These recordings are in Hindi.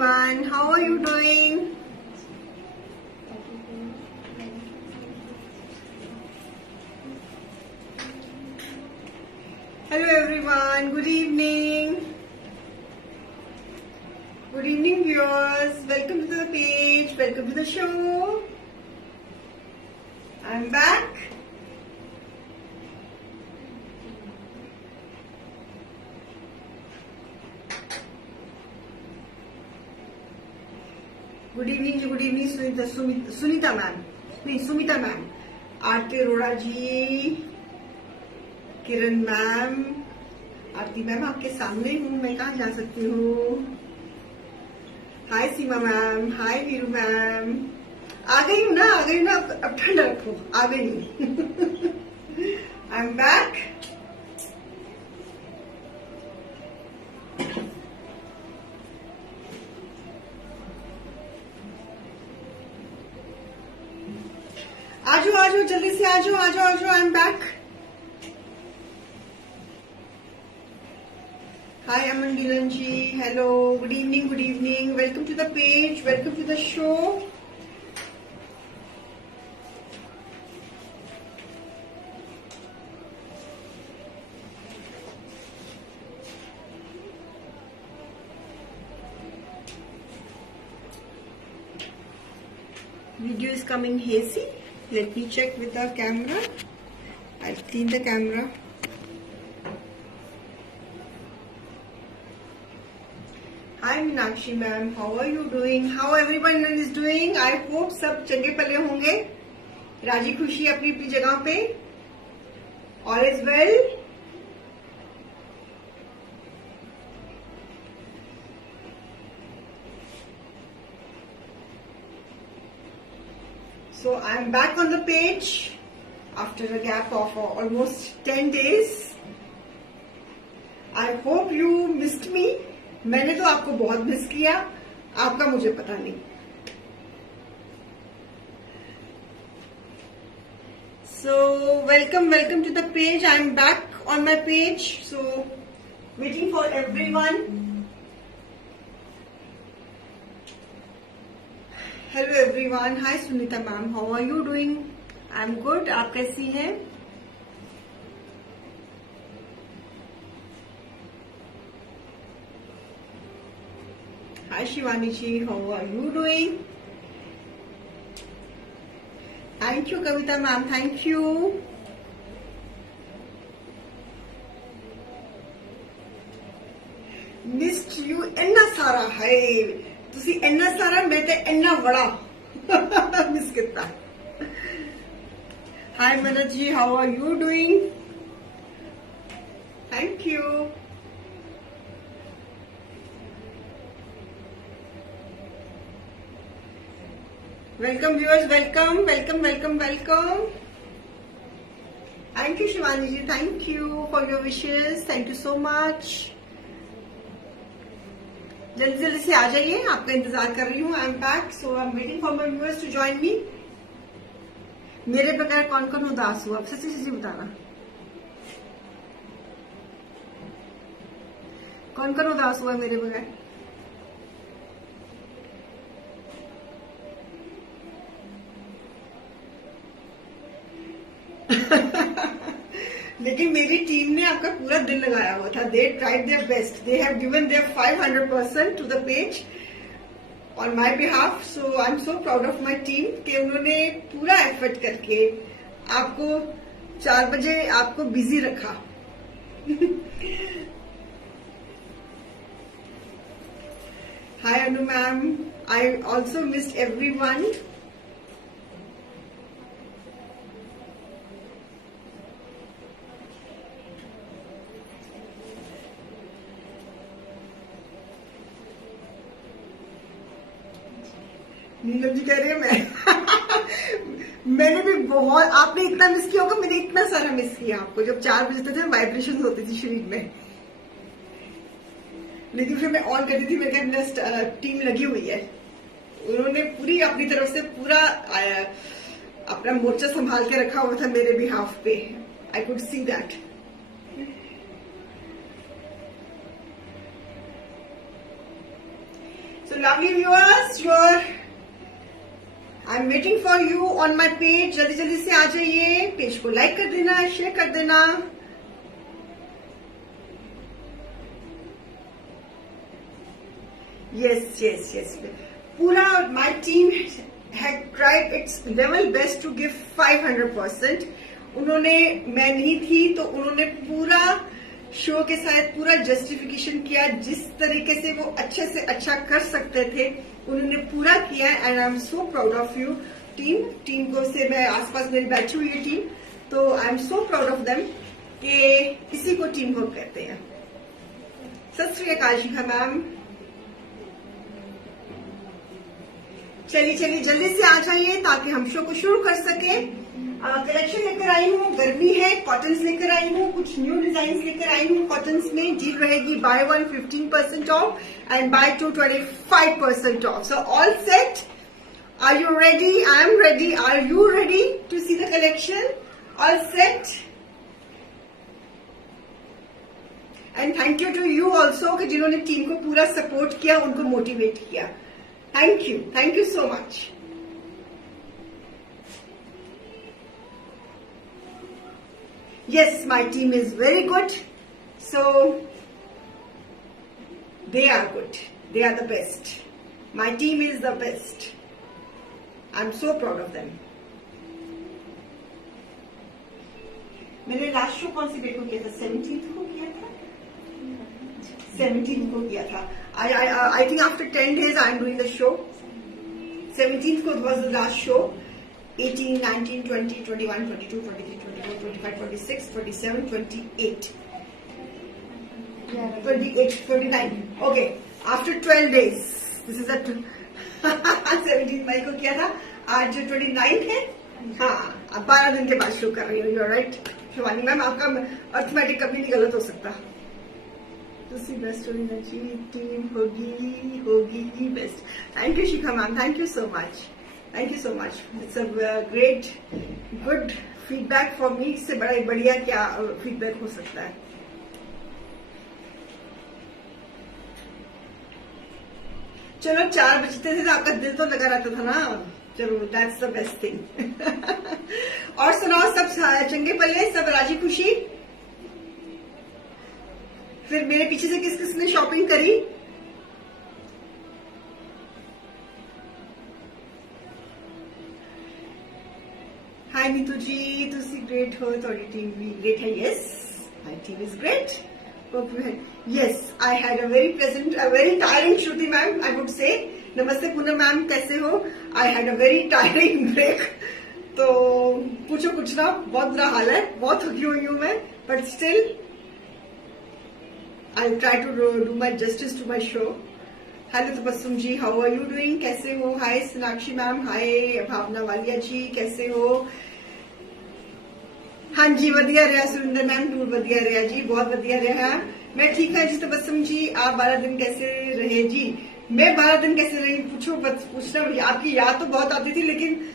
everyone. How are you doing? Hello everyone. Good evening. Good evening viewers. Welcome to the page. Welcome to the show. I'm back. Good evening Sunita ma'am, नहीं Sumita ma'am, Aarti Arora ji, Kiran ma'am, Aarti ma'am आपके सामने हूँ, मैं कहाँ जा सकती हूँ। Hi Seema ma'am, hi Veeru ma'am, आ गई हूँ ना, अब ठंडा रखो, आ गई हूँ। I am back. आजो जल्दी से आजो, I am back. Hi Aman Gillan ji, hello, good evening, welcome to the page, welcome to the show. Video is coming hazy. Let me check with the camera. I'll clean the camera. Hi Meenakshi ma'am, how are you doing? How everyone is doing? I hope सब चंगे पले होंगे, राजी खुशी अपनी अपनी जगह पे। All is well. So I'm back on the page after a gap of almost 10 days. I hope you missed me. मैंने तो आपको बहुत मिस किया, आपका मुझे पता नहीं। So welcome to the page. I'm back on my page. So waiting for everyone. Hello everyone, hi Sunita ma'am, how are you doing? I am good, आप कैसी हैं? Hi Shivani ji, how are you doing? Thank you Kavita ma'am, thank you. Missed you इन्ना सारा है, तुसी इन्ना सारा, मैं ते इन्ना बड़ा मिस किता। Hi Manoj ji, how are you doing? Thank you. Welcome viewers, welcome. Thank you Shivani ji, thank you for your wishes, thank you so much. जल्दी से आ जाइए, आपका इंतजार कर रही हूँ। I am back, so I am waiting for my viewers to join me. मेरे बगैर कौन कौन उदास हुआ, सच्ची बताना, कौन कौन उदास हुआ मेरे बगैर? लेकिन मेरी टीम ने आपका पूरा दिल लगाया हुआ था। They tried their best, they have given their 500% to the page on my behalf. So I am so proud of my team कि उन्होंने पूरा एफर्ट करके आपको 4 बजे आपको बिजी रखा। Hi Anu ma'am, I also missed everyone. Neelam ji कह रही है मैंने भी बहुत, आपने इतना मिस किया होगा, मैंने इतना सारा मिस किया आपको। जब 4 बजे तक वाइब्रेशन होती थी शरीर में, लेकिन फिर मैं ऑन करती थी, मेरे क्या टीम लगी हुई है, उन्होंने पूरी अपनी तरफ से पूरा अपना मोर्चा संभाल के रखा हुआ था मेरे बिहाफ पे। I could see that. So lovely viewers, I'm waiting for you on my page. जल्दी जल्दी से आ जाइए, पेज को लाइक कर देना, शेयर कर देना. Yes. पूरा my team had tried its level best to give 500%. उन्होंने, मैं नहीं थी तो उन्होंने पूरा शो के साथ पूरा जस्टिफिकेशन किया, जिस तरीके से वो अच्छे से अच्छा कर सकते थे उन्होंने पूरा किया. And I am so proud of you team को से मैं आसपास मेरी बैठी हुई है टीम, तो I am so proud of them कि इसी को टीम वर्क कहते हैं. सत श्री अकाल शिखा मैम. चलिए जल्दी से आ जाइए ताकि हम शो को शुरू कर सके. कलेक्शन लेकर आई हूँ, गर्मी है, कॉटन्स लेकर आई हूँ, कुछ न्यू डिजाइन लेकर आई हूँ. कॉटन्स में डील रहेगी buy 1 15% off and buy 2 25% off. So all set. Are you ready? I am ready. Are you ready to see the collection? All set. And thank you to you also कि जिन्होंने टीम को पूरा सपोर्ट किया, उनको मोटिवेट किया. Thank you so much. Yes, my team is very good. So, they are good. They are the best. My team is the best. I'm so proud of them. मैंने लास्ट शो कौन सी डेट को किया था? 17th को किया था. 17th को किया था. I think after 10 days I'm doing the show. 17th को was the last show. 18, 19, 20, 21, 22, 23, 24, 25, 26, 27, 28. 28, 29. Okay. After 12 days. This is the 17 मई को किया था. आज 29 है. हाँ, अब 12 दिन के बाद शुरू कर रही हूँ. You're right. शिवानी मैम, आपका अर्थमेटिक कभी नहीं गलत हो सकता. तुसी बेस्ट एनर्जी टीम होगी best. Thank you Shikha ma'am. Thank you so much. Thank you so much. It's a great, good feedback for me. इससे बड़ा बढ़िया क्या फीडबैक हो सकता है. चलो 4 बजते थे तो आपका दिल तो लगा रहता था ना. चलो, that's the best thing. और सुनाओ, सब चंगे पल्ले, सब राजी खुशी. फिर मेरे पीछे से किस किसने शॉपिंग करी? हाय नीतू जी, तुसी ग्रेट हो, थोड़ी टीम भी ग्रेट है. Yes, my team is great. Yes, I had a very tiring Shruti ma'am, I would say. नमस्ते पूनम मैम, कैसे हो? I had a very tiring break. तो पूछो कुछ ना, बहुत बुरा हाल है, बहुत थकी हुई हूं मैं, but still I try to do my justice to my show. Hello Tabassum ji, how are you doing? कैसे हो? Hi Sonakshi ma'am, hi Bhavna Walia ji, कैसे हो? हाँ जी, वधिया रहा सुरेंद्र मैम, टूर वधिया रहा जी, बहुत वधिया रहा. मैं ठीक है जी. तबस्सुम जी, आप 12 दिन कैसे रहे जी? मैं 12 दिन कैसे रही? पूछना. आपकी याद तो बहुत आती थी, लेकिन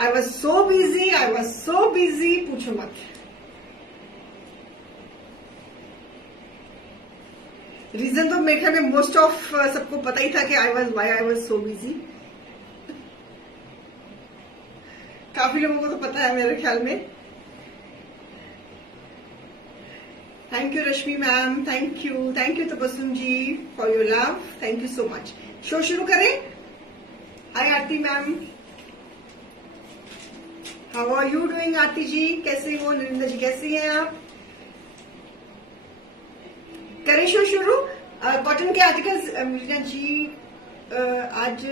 आई वॉज सो बिजी, पूछो मत. रीजन तो मेरे ख्याल में मोस्ट ऑफ सबको पता ही था कि why I was so busy. काफी लोगों को तो पता है मेरे ख्याल में. Thank you Rashmi ma'am, thank you Tabassum ji for your love. Thank you so much. Show शुरू करें. Hi Aarti ma'am, how are you doing? Aarti ji कैसे हो? नरेंद्र जी कैसे हैं आप? करें शो शुरू. कॉटन के आर्टिकल्स मीना जी आज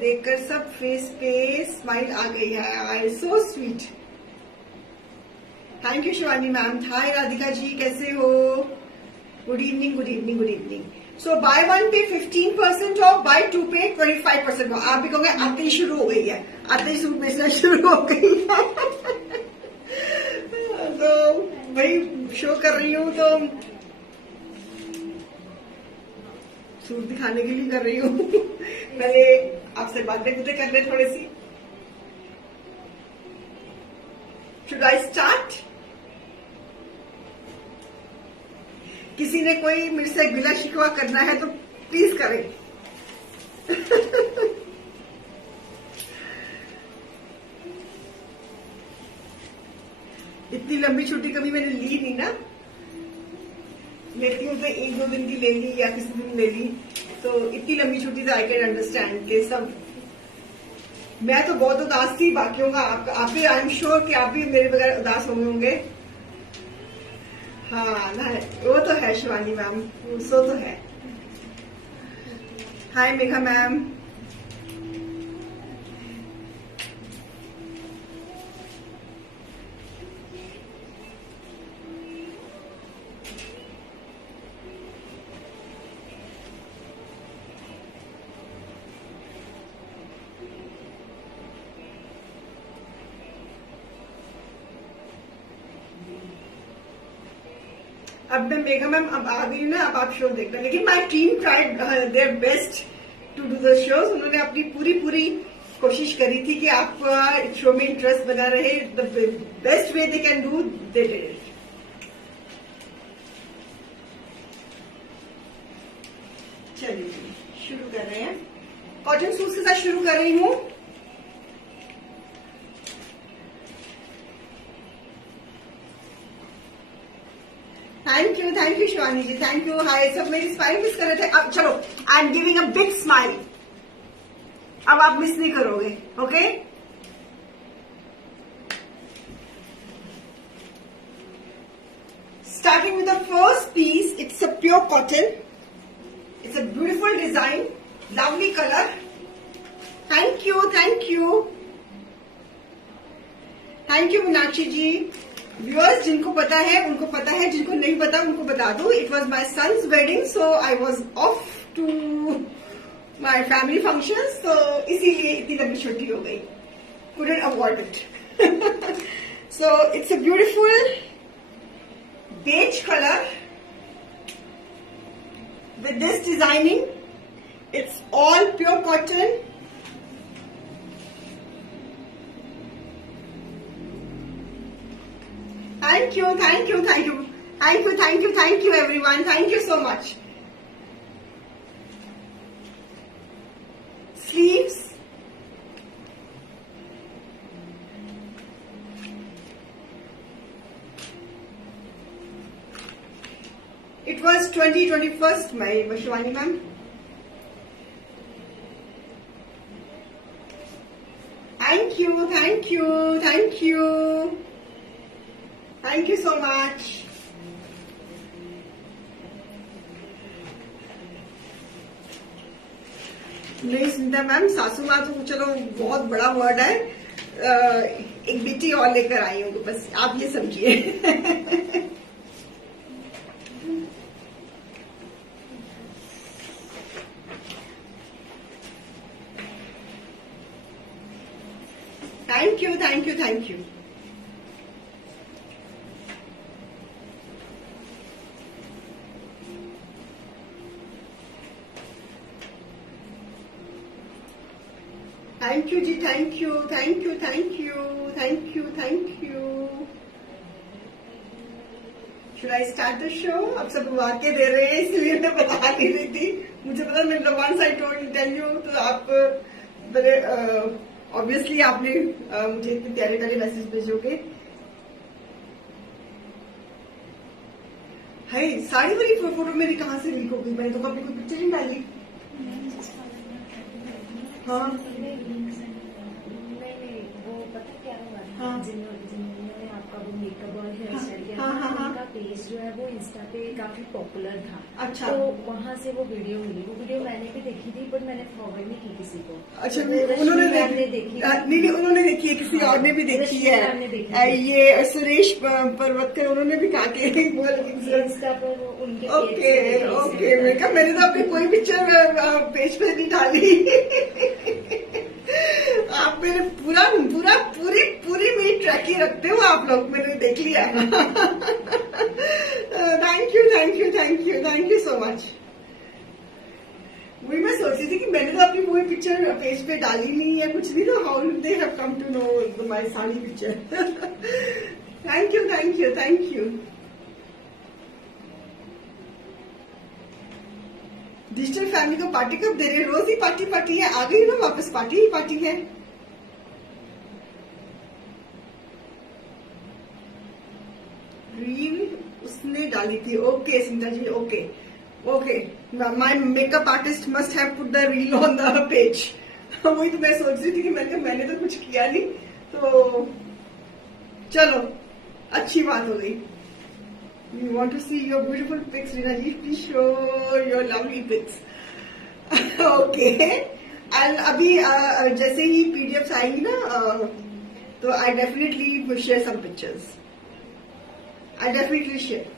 देखकर सब फेस पे स्माइल आ गई है. I so sweet. Thank you Shivani ma'am. Hi Radhika ji, कैसे हो? Good evening. सो बाय 1 पे 15% ऑफ, बाय 2 पे 25% ऑफ. आप भी कहोगे आते ही शुरू हो गई है, आते ही सूट बेचना शुरू हो गई है. तो वही शो कर रही हूँ, तो सूट दिखाने के लिए कर रही हूँ. पहले आपसे बातें कर ले थोड़ी सी. Should I start? किसी ने कोई मेरे से गिला शिकवा करना है तो प्लीज करें. इतनी लंबी छुट्टी कभी मैंने ली नहीं ना, लेती हूँ तो 1-2 दिन की ले ली या किसी दिन ले ली, तो इतनी लंबी छुट्टी तो आई कैन अंडरस्टैंड के सब। मैं तो बहुत उदास थी, बाकियों का आप भी, आई एम श्योर कि आप भी मेरे बगैर उदास होंगे। हाँ ना, वो तो है शिवानी मैम, सो तो है। हाय मेघा मैम। अब मैं मेघा मैम अब आ गई ना, अब आप शो देखना, लेकिन my team tried their best to do the shows. उन्होंने अपनी पूरी कोशिश करी थी कि आप शो में इंटरेस्ट बना रहे। The best way they can do, they did it. चलिए शुरू कर रहे हैं, कॉटन सूट के साथ शुरू कर रही हूँ। Thank you Shivani ji, thank you. Hi, सब मेरी स्माइल मिस कर रहे थे, अब चलो I am giving a big smile, अब आप मिस नहीं करोगे, okay? Starting with the first piece, it's a pure cotton. It's a beautiful design, lovely color. Thank you, thank you. Thank you Meenakshi ji. Viewers जिनको पता है उनको पता है, जिनको नहीं पता उनको बता दो। It was my son's wedding, so I was off to my family function, तो इसीलिए इतनी लंबी छुट्टी हो गई, couldn't avoid it. So it's a beautiful beige color with this designing. It's all pure cotton. Thank you, thank you, thank you, thank you, thank you, thank you everyone. Thank you so much. Sleeves. It was 21st May, Shivani ma'am. Thank you, thank you, thank you. Thank you so much. नहीं सुनता मैम, सासू माँ तो चलो बहुत बड़ा वर्ड है, एक बेटी और लेकर आई हूँ, बस आप ये समझिए। Thank you, thank you, thank you. Thank you जी, thank you, thank you, thank you, thank you, thank you. Should I start the show? अब सब वाक्य दे रहे हैं इसलिए मैं बता नहीं रही थी, मुझे पता मैं once I tell you तो आप बड़े ऑब्वियसली आपने मुझे इतने प्यारे प्यारे मैसेज भेजोगे। हाय, साड़ी वाली फोटो मेरी कहाँ से लीक हो गई? मैंने तो कभी कोई पिक्चर नहीं डाली। हाँ वो पता क्या हुआ, हाँ। जिन्होंने आपका वो मेकअप और हेयर स्टाइल किया, हाँ, हाँ, हाँ। उनका पेज जो है वो इंस्टा पे काफी पॉपुलर था। अच्छा। तो वहाँ से वो वीडियो मिली, वो वीडियो मैंने भी देखी थी, बट मैंने फॉरवर्ड नहीं की किसी को। अच्छा, तो उन्होंने देखी नहीं, उन्होंने देखी है, किसी और ने भी देखी है। ये सुरेश पर्वतकर, उन्होंने भी कहा कि इंस्टा पर वो उनके ओके ओके, मैंने तो अपनी कोई पिक्चर पेज पे नहीं डाली। आप मेरे पूरी मेरी ट्रैकिंग रखते हो आप लोग, मैंने देख लिया। Thank you, thank you, thank you, thank you so much. वही मैं सोच रही थी कि मैंने तो अपनी पूरी पिक्चर पेज पे डाली नहीं है, कुछ भी, तो how they have come to know my sari picture. Thank you, thank you, thank you. Digital family को पार्टी कब दे रहे हैं? रोज ही पार्टी पार्टी है, आ गई ना वापस, पार्टी ही पार्टी है। रील उसने डाली थी। Okay Sunita ji, okay okay. My makeup artist must have put the reel on the page. वही तो मैं सोच रही थी कि मैंने तो कुछ किया नहीं, तो चलो अच्छी बात हो गई। We want to see your beautiful pics, Rina ji. Please show your lovely pics. Okay. And अभी जैसे ही PDFs आएंगी ना, तो I definitely will share some pictures. I definitely share.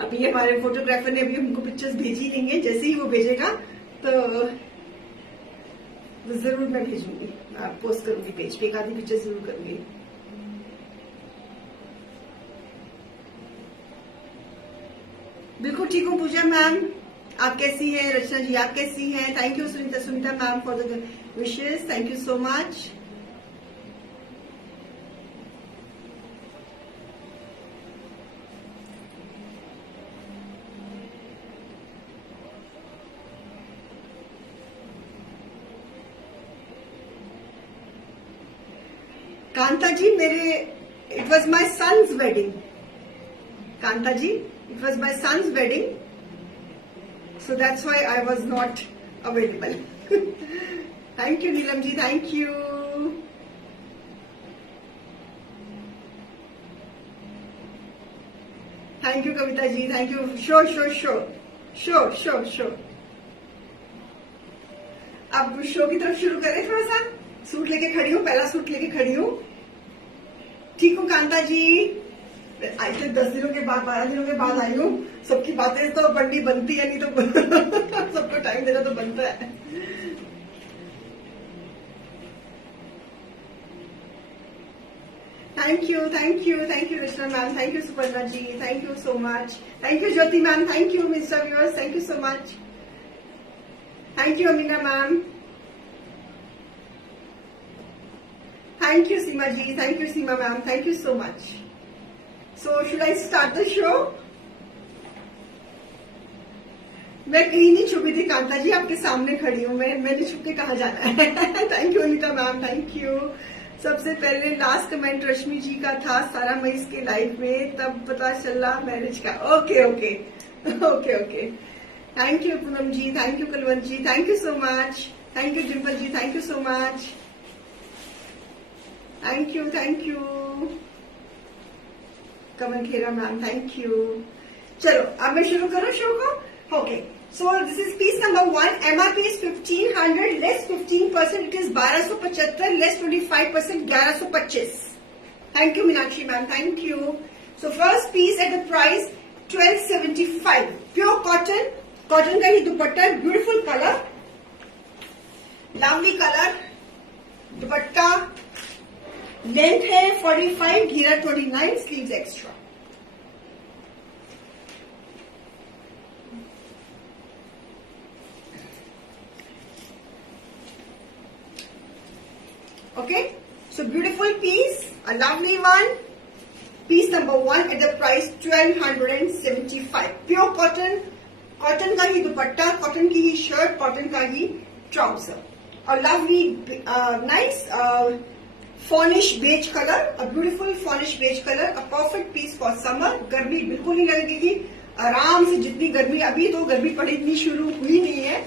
अभी हमारे फोटोग्राफर ने अभी हमको पिक्चर्स भेजी नहीं है, जैसे ही वो भेजेगा तो जरूर मैं भेजूंगी, पोस्ट करूंगी पेज पे, एक आधी पिक्चर जरूर करूंगी। बिल्कुल ठीक हूँ पूजा मैम, आप कैसी हैं? रचना जी आप कैसी हैं? Thank you Sunita ma'am for the wishes, thank you so much. Kanta ji मेरे, it was my son's wedding. Kanta ji, it was my son's wedding, so that's why I was not available. Thank you Neelam ji, thank you. Thank you Kavita ji, thank you. Sure. अब शो की तरफ शुरू करें, थोड़ा सा सूट लेके खड़ी हूँ, पहला सूट लेके खड़ी हूँ। ठीक हूँ कांता जी, आई थिंक 10 दिनों के बाद 12 दिनों के बाद आई हूँ। सबकी बातें तो बननी बनती है, नहीं तो सबको टाइम देना तो बनता है। Thank you Rachna ma'am, thank you Suparna ji, thank you so much, thank you Jyoti ma'am, thank you mister viewers, thank you so much, thank you Amina ma'am, thank you Seema ji, thank you Seema ma'am, thank you so much. So should I start the show? मैं कहीं नहीं छुपी थी कांता जी, आपके सामने खड़ी हूँ। मैंने छुप के कहाँ जाना है? Thank you Anita ma'am, thank you. सबसे पहले लास्ट कमेंट रश्मि जी का था 17 मई के लाइव में, तब पता चला मैरिज का। Okay. Thank you Poonam ji, thank you Kalwant ji, thank you so much, thank you Dimple ji, thank you so much, thank you Kamal Khera ma'am, thank you. चलो अब मैं शुरू करूं शो को। Okay, so this is piece number 1। MRP is 1500, less 15%, it is 1275, less 25%, 1125। Thank you Meenakshi ma'am, thank you. So first piece at the price 1275, pure cotton का ही dupatta, beautiful colour, lovely colour, dupatta length है 45, घेरा 29, sleeves extra. Okay, so beautiful piece, a lovely one, piece number 1 at the price 1275, pure cotton का ही दुपट्टा, कॉटन की ही शर्ट, कॉटन का ही ट्राउजर, और lovely nice fawnish beige colour, a beautiful fawnish beige colour, a perfect piece for summer. गर्मी बिल्कुल नहीं लगेगी, आराम से, जितनी गर्मी, अभी तो गर्मी पड़ी इतनी शुरू हुई नहीं है,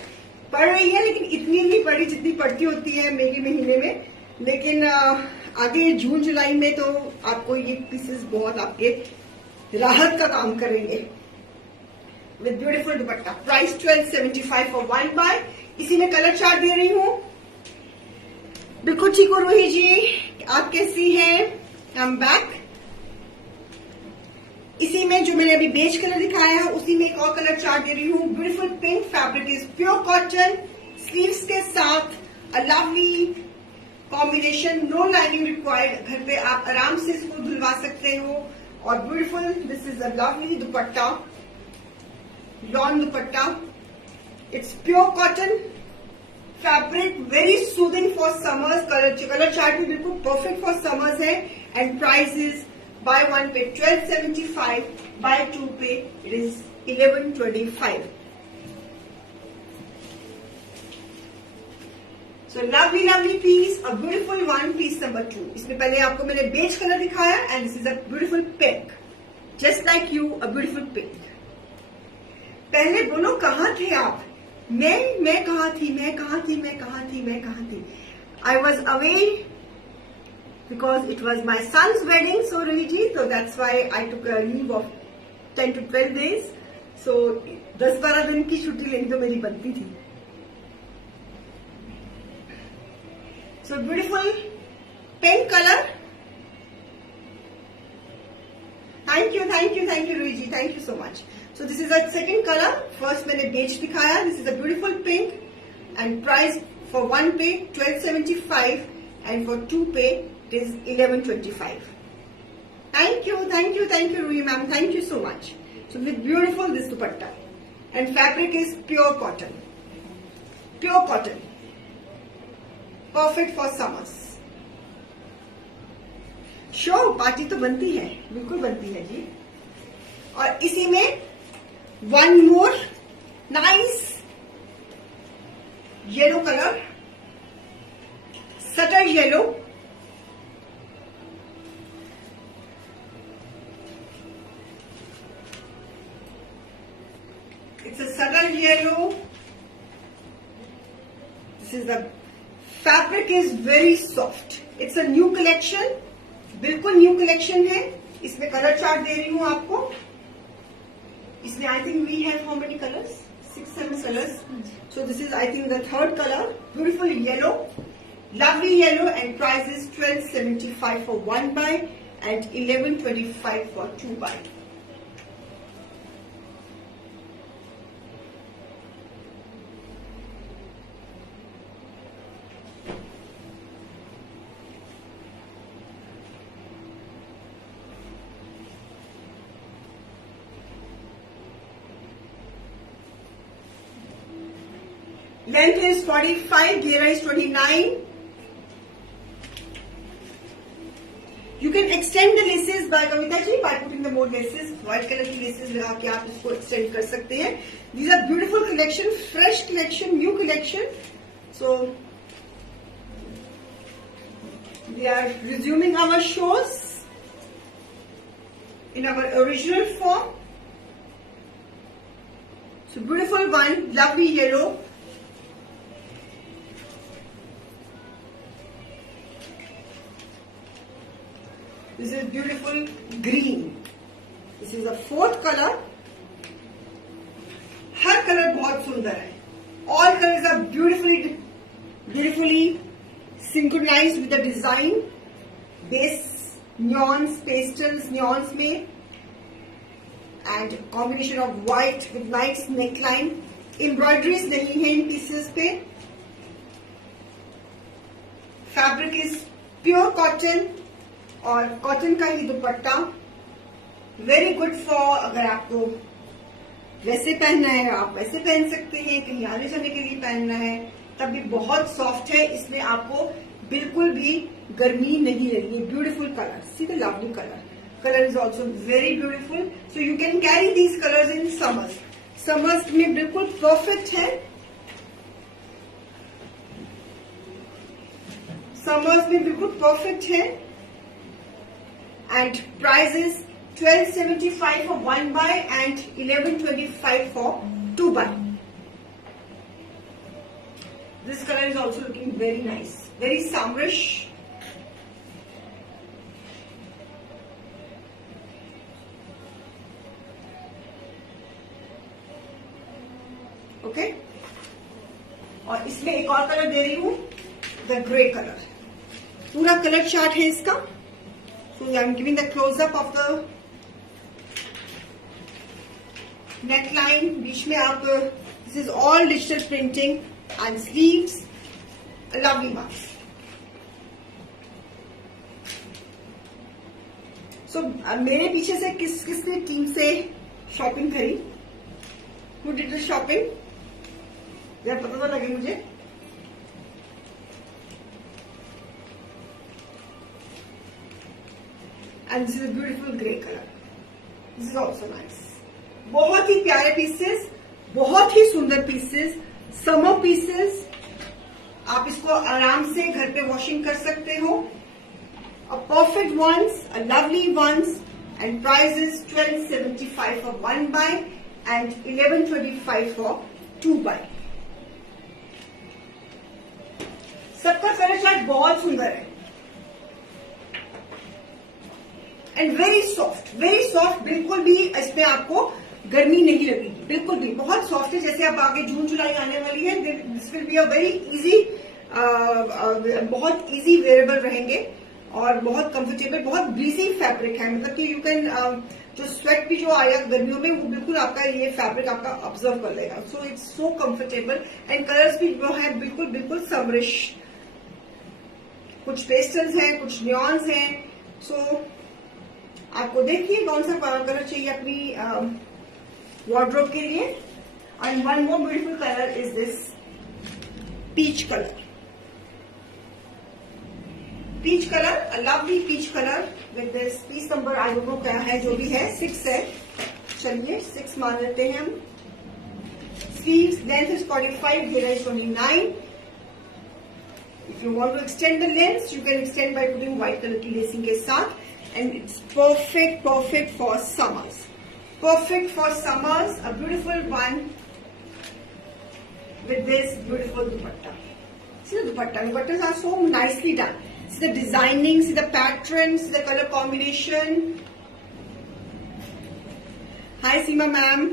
पड़ रही है लेकिन इतनी नहीं पड़ी जितनी पड़ती होती है मई के महीने में, लेकिन आगे जून जुलाई में तो आपको ये पीसेस बहुत आपके राहत का काम करेंगे। With beautiful dupatta, price 1275 for 1 buy. इसी में कलर चार्ट दे रही हूँ। बिल्कुल ठीक हो रोही जी, आप कैसी हैं? आई एम बैक। इसी में जो मैंने अभी बेज कलर दिखाया है, उसी में एक और कलर चार्ट दे रही हूँ। Beautiful pink, fabric is pure cotton, sleeves के साथ a lovely combination, no lining required. घर पे आप आराम से इसको धुलवा सकते हो। और beautiful, this is a lovely dupatta, lawn dupatta, it's pure cotton fabric, very soothing for summers. Colour chart भी बिल्कुल परफेक्ट फॉर समर्स है। And price is by one पे 1275, बाय टू पे it is 1125. So lovely, lovely piece, a beautiful one, piece number 2. इसमें पहले आपको मैंने बेज कलर दिखाया and this is a beautiful pink, just like you, a beautiful pink. पहले बोलो कहाँ थे आप? मैं कहाँ थी? I was away because it was my son's wedding, so Ruhi, so that's why I took a leave of 10 to 12 days. So 10-12 दिन की छुट्टी लेनी तो मेरी बनती थी. So beautiful pink color. Thank you Ruiji, thank you so much. So this is the second color. First मैंने beige दिखाया. This is a beautiful pink and price for one pay 1275 and for two pay it is 1125. Thank you Ruhi ma'am, thank you so much. So this beautiful this dupatta and fabric is pure cotton. Perfect for summers. Sure, party तो बनती है, बिल्कुल बनती है जी. और इसी में one more nice yellow color, subtle yellow. It's a subtle yellow. This is the fabric is very soft. It's a new collection, बिल्कुल न्यू कलेक्शन है. इसमें कलर चार्ट दे रही हूँ आपको. इसमें I think we have how many colors? 6-7 colors. So this is I think the third color. Beautiful yellow, lovely yellow, and price is 1275 for one buy and 1125 for two buy. Length is 45, घेरा is 29. You can extend the laces by Kavita ji by putting the more laces. White color की laces लगा के आप इसको extend कर सकते हैं. These are beautiful collection, fresh collection, new collection. So we are resuming our shows in our original form. So beautiful one, lovely yellow. This is beautiful green. This is the fourth color. Her colour बहुत सुंदर है. All colors are beautifully synchronized with the design. Base neons, pastels, neons में, and combination of white with nice neckline. Embroideries नहीं है इन pieces पे. Fabric is pure cotton. और कॉटन का ही दुपट्टा. वेरी गुड फॉर अगर आपको वैसे पहनना है आप वैसे पहन सकते हैं, कहीं आने जाने के लिए पहनना है तब भी बहुत सॉफ्ट है. इसमें आपको बिल्कुल भी गर्मी नहीं लगेगी. Beautiful colour, see the lovely colour is also very beautiful. So you can carry these colours in summers में बिल्कुल परफेक्ट है. समर्स में बिल्कुल परफेक्ट है. And price is 1275 for one buy and 1125 for two buy. This color is also looking very nice, very summerish. Okay. और इसमें एक और कलर दे रही हूँ, the grey color. पूरा कलर चार्ट है इसका. So I'm giving the close-up of the neckline. बीच में आप this is all digital printing and sleeves, a lovely one. So मेरे पीछे से किसने टीम से शॉपिंग करी? Who did the shopping? जरा पता तो लगे मुझे. And this is a beautiful grey colour. This is also nice. बहुत ही प्यारे पीसेस, बहुत ही सुंदर पीसेस, समर पीसेस. आप इसको आराम से घर पे वॉशिंग कर सकते हो. A perfect ones, a lovely ones, and price is 1275 for 1 buy and 1125 for 2 buy. सबका कलर चार्ट बहुत सुंदर है and very soft, very soft. बिल्कुल भी इसमें आपको गर्मी नहीं लगेगी, बिल्कुल भी. बहुत सॉफ्ट है. जैसे अब आगे जून जुलाई आने वाली है, this will be a very easy, बहुत इजी वेरेबल रहेंगे और बहुत कंफर्टेबल, बहुत ब्रीजी फैब्रिक है. मतलब कि यू कैन, जो स्वेट भी जो आएगा गर्मियों में वो बिल्कुल आपका ये फैब्रिक आपका ऑब्जर्व कर लेगा. So it's so comfortable and colours भी जो है बिल्कुल बिल्कुल समरिश. कुछ पेस्टल्स हैं, कुछ न्यूआंस हैं. सो आपको देखिए कौन सा कलर चाहिए अपनी वार्डरोब के लिए. And one more beautiful colour is this peach colour. Peach colour, a lovely peach colour with this piece number I don't know क्या है, जो भी है 6 है. चलिए 6 मान लेते हैं हम. स्लीव्स लेंथ इज 45, घेरा is 29. If you want to extend the length you can extend by putting white colour की लेसिंग के साथ. And it's perfect, perfect for summers, perfect for summers. A beautiful one with this beautiful dupatta. See the dupatta. Dupattas are so nicely done. See the designing, see the patterns, see the color combination. Hi Seema ma'am.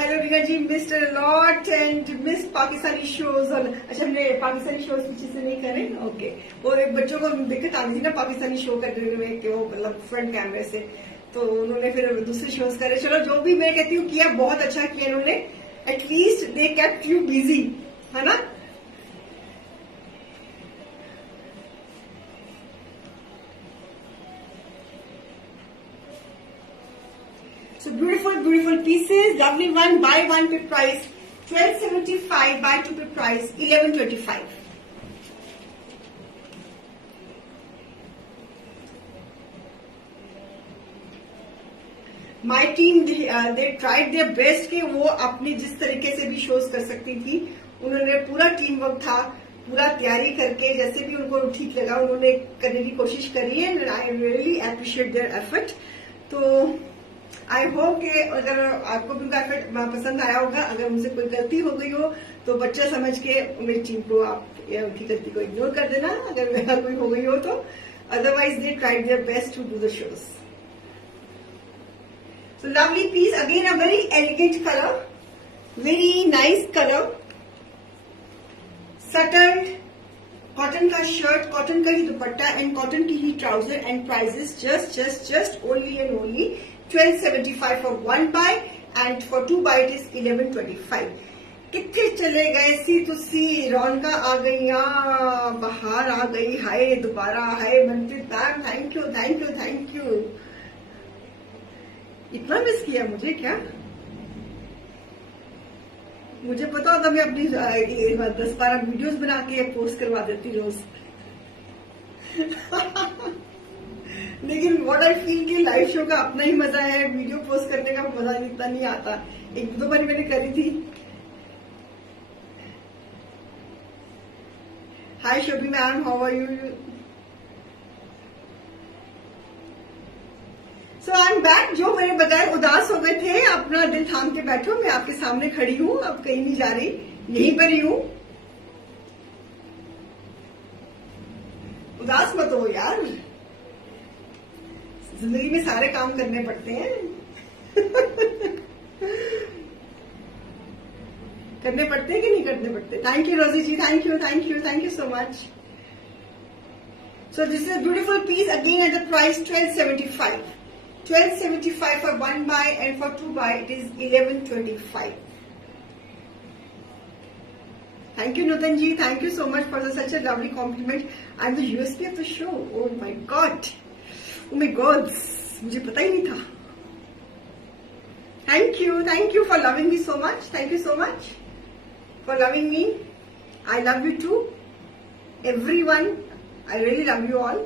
Hello Rina ji, missed a lot and missed Pakistani shows. अच्छा हमने पाकिस्तानी शोज पीछे से नहीं करे. ओके. वो एक बच्चों को दिक्कत आ रही थी ना पाकिस्तानी शो करने में, कि वो मतलब फ्रंट कैमरे से, तो उन्होंने फिर दूसरे शोज करे. चलो जो भी मैं कहती हूँ किया, बहुत अच्छा किया उन्होंने. At least they kept you busy, है ना. So beautiful, beautiful pieces, lovely one. Buy one pip price 1275, buy two pip price 1125. My team they tried their best कि वो अपनी जिस तरीके से भी शोज कर सकती थी, उन्होंने पूरा टीम वर्क था, पूरा तैयारी करके जैसे भी उनको ठीक लगा उन्होंने करने की कोशिश करी है. And I really appreciate their effort. तो आई होप कि अगर आपको भी उनका एफर्ट पसंद आया होगा. अगर उनसे कोई गलती हो गई हो तो बच्चा समझ के मेरी टीम को आप उनकी गलती को इग्नोर कर देना, अगर मेरा कोई हो गई हो तो. Otherwise they tried their best to do the shows. So lovely piece, again a very elegant colour, very nice colour. Subtle cotton का शर्ट, कॉटन का ही दुपट्टा एंड कॉटन की ही trouser. And prices just only and only 1275 for 1 buy and for 2 buy it is 1125. कितने चले गए सी तुसी, रौनका आ गई, बाहर आ गई. हाय दोबारा, hi Manpreet ma'am, thank you thank you thank you. इतना मिस किया मुझे क्या? मुझे पता होता मैं अपनी 10-12 वीडियोस बना के पोस्ट करवा देती रोज. लेकिन व्हाट आई फील कि लाइव शो का अपना ही मजा है, वीडियो पोस्ट करने का मजा इतना नहीं आता. 1-2 बार मैंने करी थी. Hi Shobhi ma'am, how are you? So I am back. जो मेरे बगैर उदास हो गए थे, अपना दिल थाम के बैठो. मैं आपके सामने खड़ी हूँ, अब कहीं नहीं जा रही, यहीं पर ही हूँ. उदास मत हो यार, जिंदगी में सारे काम करने पड़ते हैं. करने पड़ते हैं कि नहीं करने पड़ते? Thank you Rosy ji, thank you thank you thank you so much. So this is a beautiful piece, again at the price 1275. 1275 for 1 buy and for 2 buy it is 1125. Thank you Nutan ji, thank you so much for such a lovely compliment. I'm the USP of the show. Oh my god. Oh my god, मुझे पता ही नहीं था. Thank you for loving me so much. Thank you so much for loving me. I love you too. Everyone, I really love you all.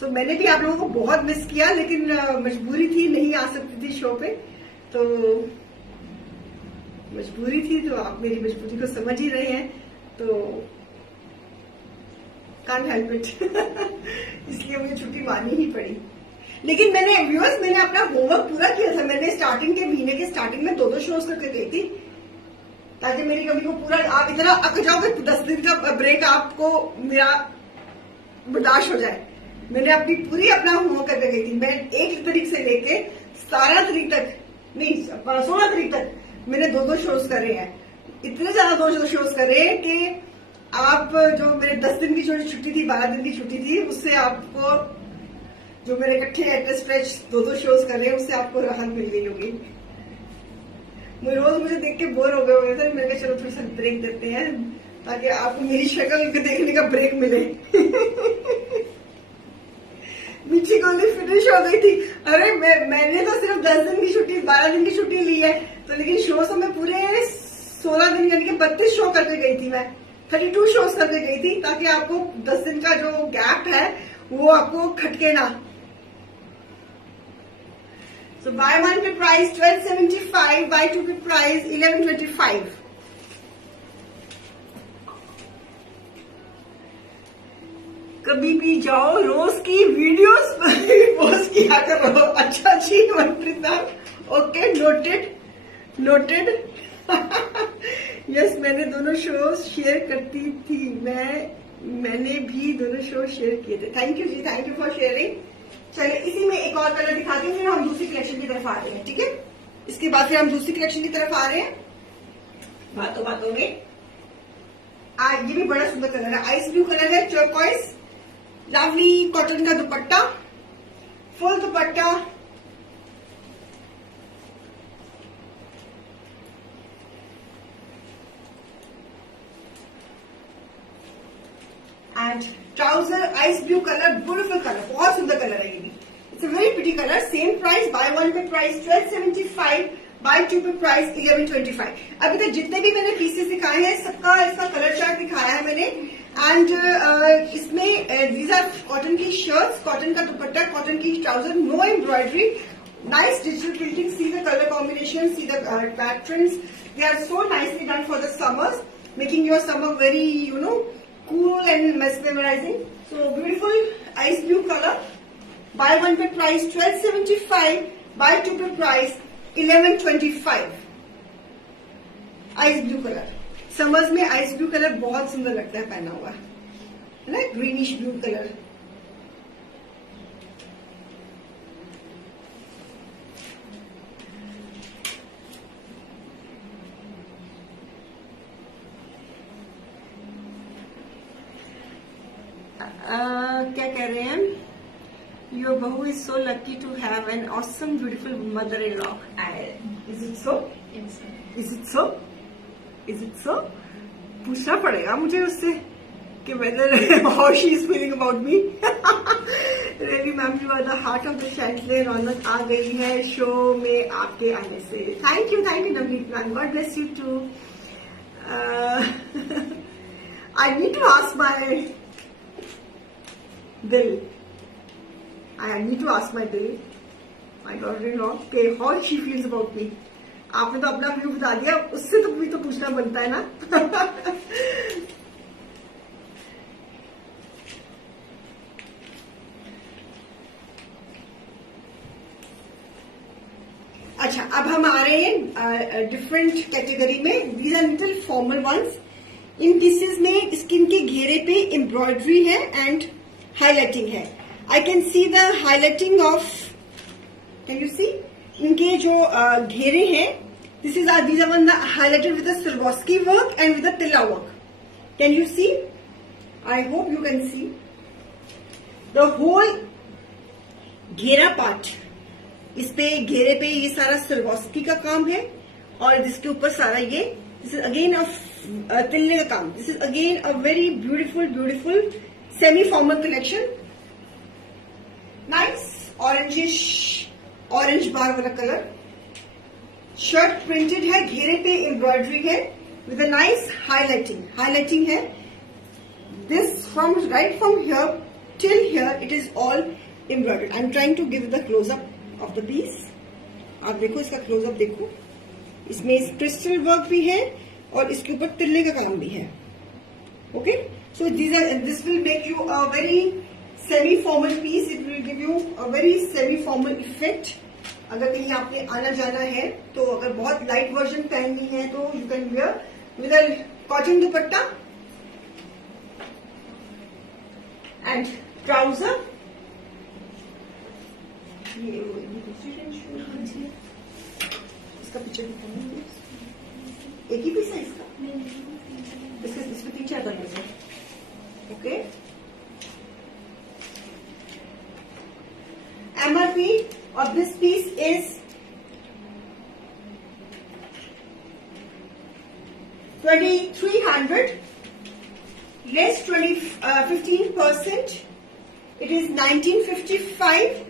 So मैंने भी आप लोगों को बहुत मिस किया, लेकिन मजबूरी थी, नहीं आ सकती थी शो पे, तो मजबूरी थी, तो आप मेरी मजबूरी को समझ ही रहे हैं, तो कांट हेल्प इट इसलिए मुझे छुट्टी मारनी ही पड़ी। लेकिन मैंने अपना होमवर्क पूरा किया था। मैंने स्टार्टिंग के महीने के स्टार्टिंग में 2 शोज करके गई थी, ताकि मेरी कभी को पूरा आप इतना अक जाओ कि 10 दिन का ब्रेक आपको मेरा बर्दाश्त हो जाए। मैंने अपना होमवर्क करके गई थी। मैं 1 तारीख से लेके 17 तारीख तक, नहीं 16 तारीख तक मैंने 2 शोज करे हैं। इतने ज्यादा 2 शोज करे हैं कि आप जो मेरे 10 दिन की छुट्टी थी, 12 दिन की छुट्टी थी, उससे आपको जो मेरे इकट्ठे स्ट्रेच 2 शोज कर रहे हैं, उससे आपको राहत मिल गई होगी। रोज मुझे देख के बोर हो गए होंगे, मैंने कहा चलो थोड़ा सा ब्रेक देते हैं, ताकि आपको मेरी शक्ल देखने का ब्रेक मिले मीठी गोली फिनिश हो गई थी। अरे मैंने तो सिर्फ 10 दिन की छुट्टी, 12 दिन की छुट्टी ली है, तो लेकिन शो से मैं पूरे 16 दिन यानी कि 32 शो करके गई थी। मैं 32 शोज करके गई थी, ताकि आपको 10 दिन का जो गैप है वो आपको खटके ना। So buy 1 पे प्राइस 1275, buy 2 पे प्राइस 1125। कभी भी जाओ, रोज की वीडियोस पोस्ट किया करो। अच्छा जी Manpreet ma'am, okay, noted yes, मैंने 2 शो शेयर करती थी। मैंने भी 2 शो शेयर किए थे। थैंक यू जी, थैंक यू फॉर शेयरिंग। चलिए इसी में एक और कलर दिखाती हूँ, फिर हम दूसरी कलेक्शन की तरफ आ रहे हैं, ठीक है। इसके बाद फिर हम दूसरी कलेक्शन की तरफ आ रहे हैं बातों में। ये भी बड़ा सुंदर कलर है, आइस ब्लू कलर है, टर्कोइज, लवली कॉटन का dupatta, full dupatta, and trouser ice blue colour, beautiful colour, बहुत सुंदर कलर है ये भी। It's a very pretty colour. Same price, buy 1 पे प्राइस 1275, बाय 2 पे प्राइस 1125। अभी तक जितने भी मैंने पीसेस दिखाए हैं, सबका इसका कलर चार्ट दिखाया है मैंने। एंड इसमें दीज आर कॉटन की शर्ट्स, कॉटन का दुपट्टा, कॉटन की trouser, no embroidery, nice digital printing, see the colour combination, see the patterns, they are so nicely done for the summers, making your summer very, cool and mesmerizing. So beautiful ice blue color. Buy 1 पे price 1275, buy 2 पे price 1125. Ice blue colour, summers में आइस ब्लू कलर बहुत सुंदर लगता है पहना हुआ, है ना, ग्रीनिश ब्लू कलर। क्या कह रहे हैं, your bahu is so lucky to have an awesome beautiful mother in law. Is it so? Is it so? Is it so? पूछना पड़ेगा मुझे उससे कि whether how she is feeling about me. Revi ma'am, you are the heart of the channel. रौनक आ गई है शो में आपके आने से। Thank you Navneet ma'am, God bless you too. I need to ask my dil, I need to ask my दिल, my daughter-in-law, कि how she feels about me। आपने तो अपना व्यू बता दिया, उससे तो भी तो पूछना बनता है ना। अच्छा, अब हम आ रहे हैं डिफरेंट कैटेगरी में। These are little formal ones. इन पीसेस में स्किन के घेरे पे एम्ब्रॉयडरी है एंड हाईलाइटिंग है। I can see the highlighting of, can you see? इनके जो घेरे हैं, these are one highlighted with the Swarovski work and with the Tilla work. Can you see? I hope you can see. The whole घेरा पार्ट, इस पे घेरे पे ये सारा Swarovski का काम है, और जिसके ऊपर सारा ये, this is again a तिल्ले का काम. This is again a very beautiful semi-formal collection. Nice orangish, orange बार वाला कलर। शर्ट प्रिंटेड है, घेरे पे एम्ब्रॉयडरी है विद अ नाइस हाईलाइटिंग है। This from right from here till here it is all embroidered. I'm trying to give the close up of the piece. आप देखो इसका क्लोज अप देखो, इसमें क्रिस्टल वर्क भी है और इसके ऊपर तिल्ले का काम भी है. Okay, so this will make you a very semi formal piece. It will give you a very semi formal effect. अगर कहीं आपने आना जाना है तो अगर बहुत लाइट वर्जन पहननी है तो you can where with a cotton dupatta and trouser. ये दूसरी रेंज इसका पिक्चर दिखाऊंगी. एक ही पीस है इसका, इसमें 3-4 कलर है. Okay, MRP of this piece is 2300, less 15%. It is 1955,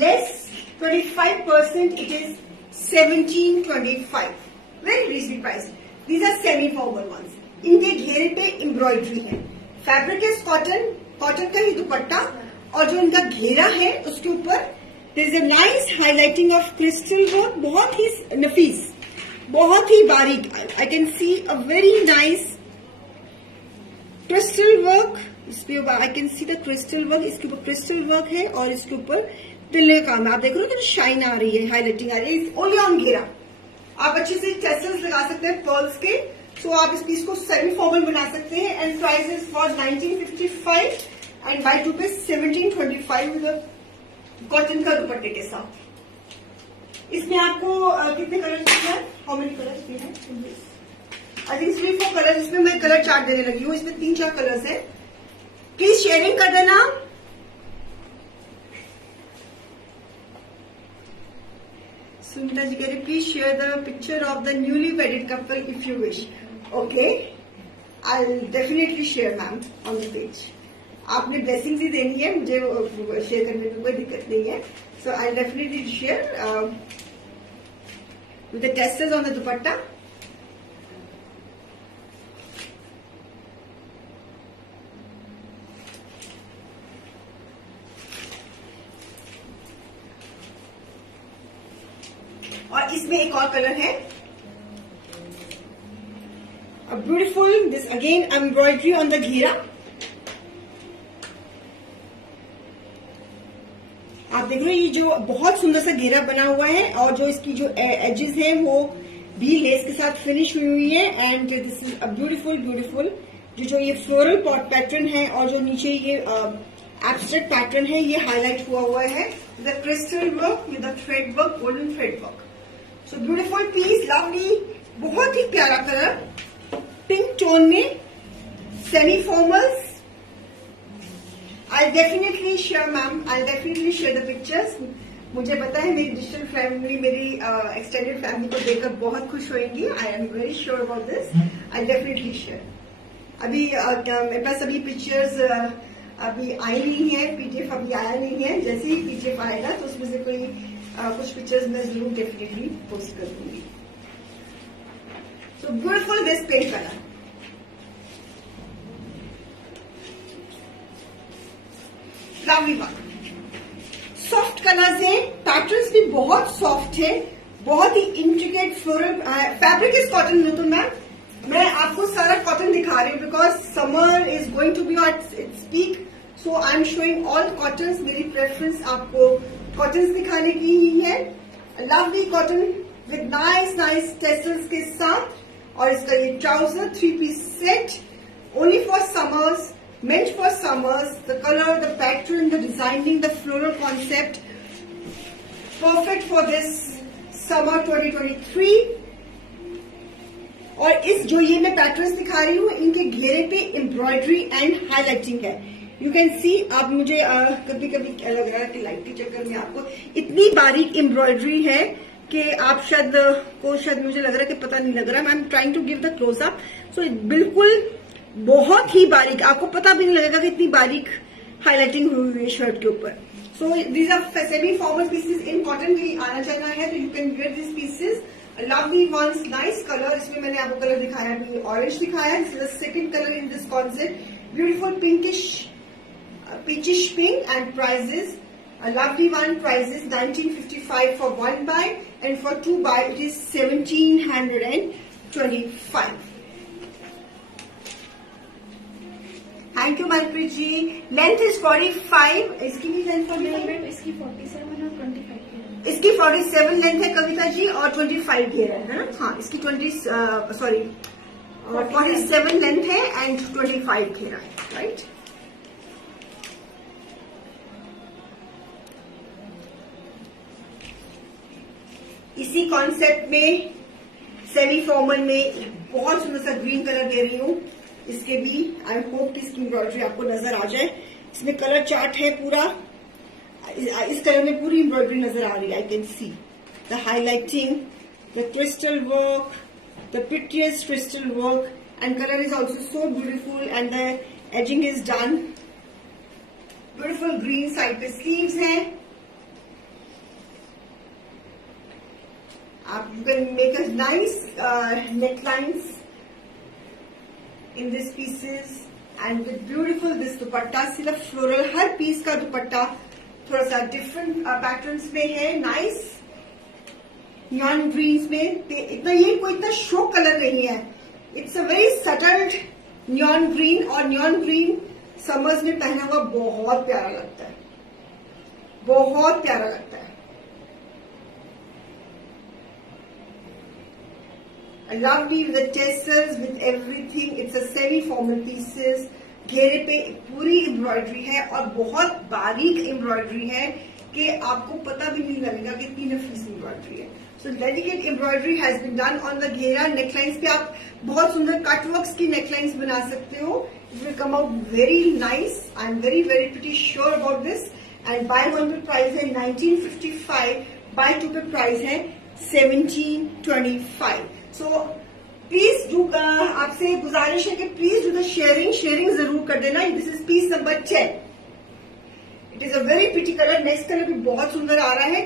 less 25%. It is 1725. Very reasonably priced. These are semi-formal ones. इनके घेरे पे एम्ब्रॉयडरी है. फैब्रिक इज कॉटन, कॉटन का ही दुपट्टा, और जो इनका घेरा है उसके ऊपर there is a nice highlighting of crystal work. बहुत ही नफीस, बहुत ही बारीक. I can see a very nice crystal work. इसपे I can see the crystal work. इसके ऊपर क्रिस्टल वर्क है और इसके ऊपर तिल्ले का काम. आप देख रहे हो कि शाइन आ रही है, हाईलाइटिंग आ रही है. ओनली ऑन घेरा. आप अच्छे से टेसल्स लगा सकते हैं पर्ल्स के. सो आप इस पीस को सेमी फॉर्मल बना सकते हैं. And price is for 1955 and buy 2 पे 1725 विद कॉटन का दुपट्टे के साथ. इसमें आपको कितने कलर चाहिए? हाउ मेनी कलर्स भी हैं? I think 3-4 colour. इसमें मैं कलर चार्ट देने लगी हूँ. इसमें 3-4 कलर्स हैं. प्लीज शेयरिंग कर देना. Sunita ji keh rahi, please share the picture of the newly wedded couple if you wish. Okay, I'll definitely share, ma'am, on the page. आपने blessings ही देनी है, मुझे शेयर करने में कोई दिक्कत नहीं है. So I'll definitely share with the testers on the dupatta. और इसमें एक और कलर है, beautiful. This again embroidery on the घेरा. आप देख रहे हो ये जो बहुत सुंदर सा घेरा बना हुआ है और जो इसकी जो एजेस हैं वो भी लेस के साथ फिनिश हुई है. And this is a beautiful beautiful जो ये फ्लोरल पॉट पैटर्न है और जो नीचे ये एब्स्ट्रैक्ट पैटर्न है ये हाईलाइट हुआ है the crystal work with the thread work, golden thread work. So beautiful piece, lovely, बहुत ही प्यारा कलर, पिंक टोन में, semi formals. I definitely share ma'am, I definitely share the pictures. मुझे पता है मेरी डिजिटल फैमिली, मेरी एक्सटेंडेड फैमिली को देखकर बहुत खुश होंगी. I am very sure about this. I definitely share. अभी मेरे पास अभी पिक्चर्स अभी आई नहीं है, पीडीएफ अभी आया नहीं है. जैसे ही पीडीएफ आएगा तो उसमें से कोई कुछ पिक्चर्स मैं जरूर डेफिनेटली पोस्ट कर दूंगी. So beautiful this paint colour. Lovely one. Soft colours हैं, पैटर्न्स भी बहुत सॉफ्ट है, बहुत ही intricate floral. Fabric is cotton. तो मैं आपको सारा कॉटन दिखा रही हूँ because summer is going to be at its peak. So I am showing all cottons. मेरी प्रेफरेंस आपको कॉटन्स दिखाने की ही है. Lovely cotton with nice nice tassels के साथ. और इसका ये trouser 3-piece set, only for summers, meant for summers. The color, the pattern, the designing, the floral concept, perfect for this summer 2023. और इस जो ये मैं पैटर्न्स दिखा रही हूँ इनके घेरे पे एम्ब्रॉयडरी एंड हाईलाइटिंग है. You can see. आप मुझे कभी कभी क्या लग रहा है कि लाइट के चक्कर में आपको इतनी बारीक एम्ब्रॉयडरी है कि आप शायद मुझे लग रहा है कि पता नहीं लग रहा. I am trying to give the close up. So बिल्कुल बहुत ही बारीक, आपको पता भी नहीं लगेगा कि इतनी बारीक हाईलाइटिंग हुई है शर्ट के ऊपर. So these are semi formal pieces in cotton. भी आना जाना है तो you can wear this pieces. Lovely ones, nice colour. इसमें मैंने आपको कलर दिखाया, अभी ऑरेंज दिखाया. This is the second colour in this concept. Beautiful pinkish peachish pink, and prices, a lovely one, prices 1955 for 1 buy, and for 2 buy it is 1725. Thank you Manpreet ji. Length is 45. इसकी भी लेंथ हो गई मैम इसकी 47 और 25 की है. इसकी 47 लेंथ है कविता जी, और 25 घेरा है ना. हाँ, इसकी 47 लेंथ है एंड 25 घेरा है. राइट. इसी कॉन्सेप्ट में सेमी फॉर्मल में बहुत सुंदर सा ग्रीन कलर दे रही हूँ. इसके भी आई होप कि इसकी एम्ब्रॉयडरी आपको नजर आ जाए. इसमें कलर चार्ट है पूरा. इस कलर में पूरी एम्ब्रॉयडरी नजर आ रही है. I can see the highlighting, the crystal work, the prettiest crystal work, and colour is also so beautiful and the ageing is done. Beautiful green side पे स्लीव्स हैं. You can make a nice necklines in these pieces, and with beautiful this dupatta, सिर्फ floral. हर पीस का दुपट्टा थोड़ा सा डिफरेंट पैटर्न्स में है. नाइस न्यॉन ग्रीन्स में. इतना ये कोई इतना शो कलर नहीं है. इट्स अ वेरी सटल्ड न्यॉन ग्रीन, और न्यॉन ग्रीन समर्स में पहना हुआ बहुत प्यारा लगता है. बहुत प्यारा लगता है. Lovely with the tassels, with everything. It's a semi-formal pieces. घेरे पे पूरी एम्ब्रॉयडरी है, और बहुत बारीक एम्ब्रॉयडरी है कि आपको पता भी नहीं लगेगा कि इतनी नफीस एम्ब्रॉयडरी है. So dedicate embroidery has been done on the घेरा. नेकलाइंस पे आप बहुत सुंदर कटवर्क्स की नेकलाइंस बना सकते हो. It will come out very nice. I am very very pretty sure about this. And bye one pay price है 1955, बाय टू पे प्राइस है 1725. सो प्लीज डू, आपसे गुजारिश है कि प्लीज डू द शेयरिंग जरूर कर देना. This is piece number 10. It is a very pretty colour. Next colour भी बहुत सुंदर आ रहा है.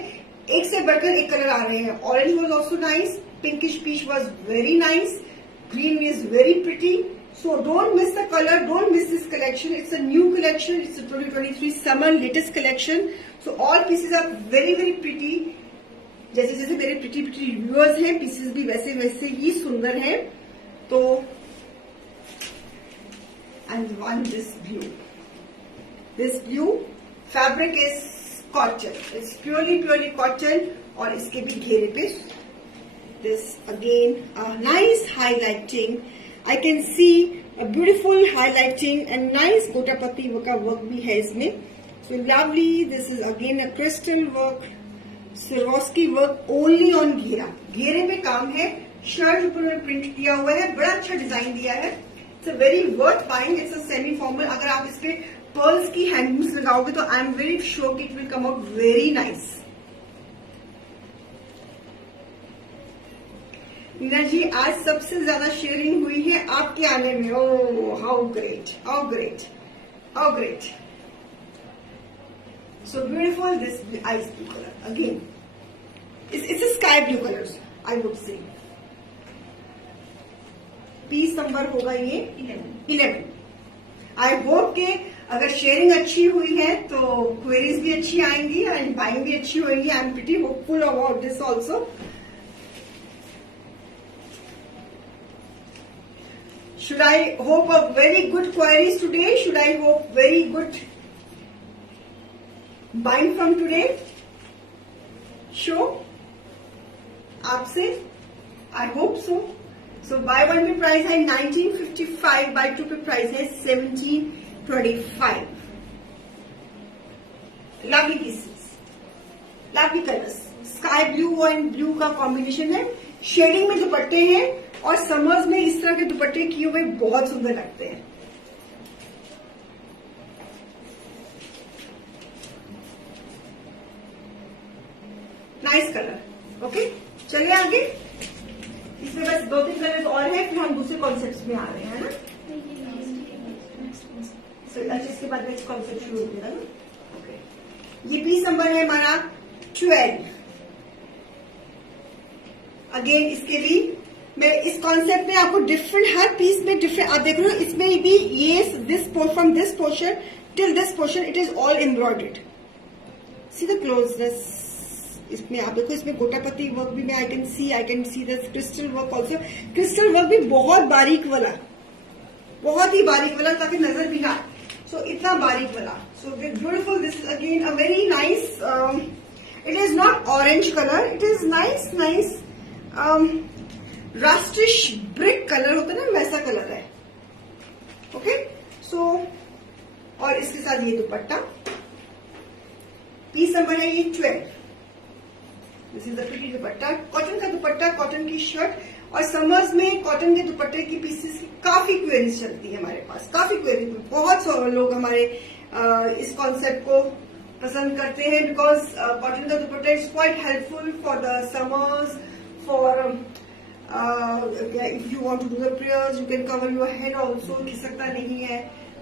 एक से बढ़कर एक कलर आ रहे हैं. Orange was also nice. Pinkish peach was very nice. Green is very pretty. So don't miss the colour, don't miss this collection. It's a new collection. It's 2023 summer latest collection. So all pieces are very very pretty. जैसे जैसे मेरे प्रिटी प्रिटी रिव्यूअर्स हैं, पीसेस भी वैसे वैसे ही सुंदर हैं. तो and one this blue fabric is cotton. It's purely cotton. और इसके भी घेरे पे this again nice highlighting. I can see a beautiful highlighting and nice gota patti का वर्क भी है इसमें. So lovely. This is again a crystal work, Swarovski work only on घेरा. घेरे पे काम है. शर्ट ऊपर प्रिंट किया हुआ है. बड़ा अच्छा डिजाइन दिया है. It's a very worth buying. It's a semi formal. अगर आप इस पे पर्ल्स की हैंगिंग्स लगाओगे तो आई एम वेरी श्योर कि it will come out very nice. Meena ji, आज सबसे ज्यादा शेयरिंग हुई है आपके आने में. Oh how great, how great, how great. So beautiful, this ice blue color again. It's a sky blue color, I would say. Piece number होगा ये 11. आई होप के अगर शेयरिंग अच्छी हुई है तो क्वेरीज भी अच्छी आएंगी एंड बाइंग भी अच्छी होगी. आई am pretty hopeful about this also. Should I hope of very good queries today? Should I hope very good buying from today? Show आपसे I hope so. So buy one पे प्राइस है 1955, buy two पे प्राइस है 1725. Lovely pieces, lovely colors. Sky blue and blue का कॉम्बिनेशन है. शेडिंग में दुपट्टे हैं और समर्स में इस तरह के दुपट्टे किए हुए बहुत सुंदर लगते हैं. Nice colour. ओके, चलिए आगे. इसमें बस 2-3 कलर और हैं, फिर हम दूसरे कॉन्सेप्ट में आ रहे हैं, है ना. अच्छा, इसके बाद नेक्स्ट कॉन्सेप्ट शुरू हो गया ना. ओके, ये पीस नंबर है हमारा 12. अगेन इसके भी मैं इस कॉन्सेप्ट में आपको डिफरेंट, हर पीस में डिफरेंट, आप देख रहे हो इसमें भी ये from this portion till this portion it is all embroidered. See the closeness. इसमें आप देखो, इसमें गोटापति वर्क भी मैं आई can see the crystal work also. Crystal work भी बहुत बारीक वाला, बहुत ही बारीक वाला, ताकि नजर भी ना आए. सो इतना बारीक वाला. So beautiful. This is again a very nice. It is not orange colour, it is nice rustish brick colour होता है ना, वैसा कलर है. ओके. सो और इसके साथ ये दुपट्टा. पीस नंबर है ये 12. This is the pretty dupatta. Cotton का दुपट्टा, कॉटन की शर्ट. और समर्स में कॉटन के दुपट्टे की पीसेस की काफी क्वेरीज चलती है हमारे पास, काफी क्वेरीज. बहुत सारे लोग हमारे इस कॉन्सेप्ट को पसंद करते हैं, बिकॉज कॉटन का dupatta is quite helpful for the summers, for if you want to do the prayers, you can cover your head also, खिसकता नहीं है.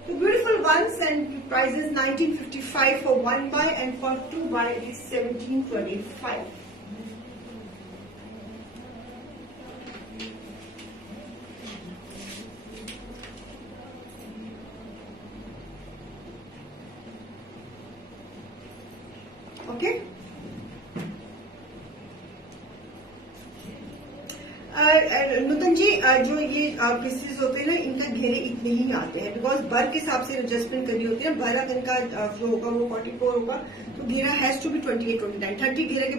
तो beautiful ones. And price is 1955 for 1 buy, and for 2 buy it is 1725. Okay. Nutan ji, जो ये पीसेस होते हैं ना, इनका घेरे इतने ही आते हैं, बिकॉज बर के हिसाब से एडजस्टमेंट करनी होती है. 12 गन का जो होगा वो 44 होगा, तो घेरा हैज टू बी 28, 29, 30 घेरे के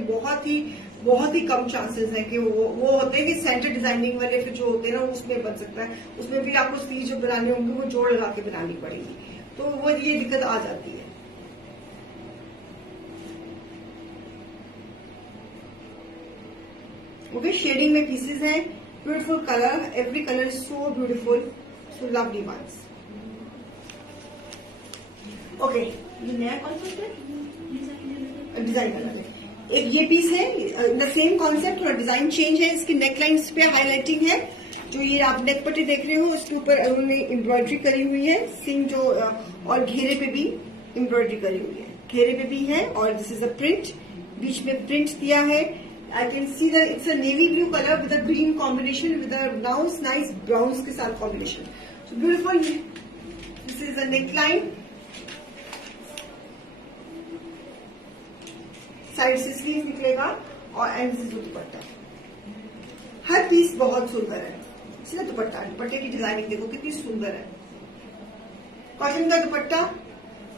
बहुत ही कम चांसेस है कि वो होते हैं कि सेंटर डिजाइनिंग वाले फिर जो होते हैं ना, उसमें बन सकता है. उसमें भी आपको स्लीव जो बनाने होंगे वो जोड़ लगा के बनानी पड़ेगी, तो वो ये दिक्कत आ जाती है. ओके. शेडिंग में पीसेस हैं. Beautiful colour. Every colour is so beautiful, so lovely ones. Okay. ये नया कॉन्सेप्ट है, डिजाइन कलर है. एक ये पीस है, द सेम कॉन्सेप्ट, थोड़ा डिजाइन चेंज है. इसकी नेकलाइंस पे हाईलाइटिंग है. जो ये आप नेक पट्टी देख रहे हो, उसके ऊपर उन्होंने एम्ब्रॉयडरी करी हुई है. सिंग जो और घेरे पे भी एम्ब्रॉयडरी करी हुई है, घेरे पे भी है. और दिस इज अ प्रिंट, बीच में प्रिंट दिया है. I can see that it's a navy blue color with a green combination with a nice browns के साथ combination. So beautiful. This is a neckline. Side से स्लीव निकलेगा और एंड से दुपट्टा. हर पीस बहुत सुंदर है. इसलिए दुपट्टे की डिजाइनिंग देखो कितनी सुंदर है. कॉटन का दुपट्टा,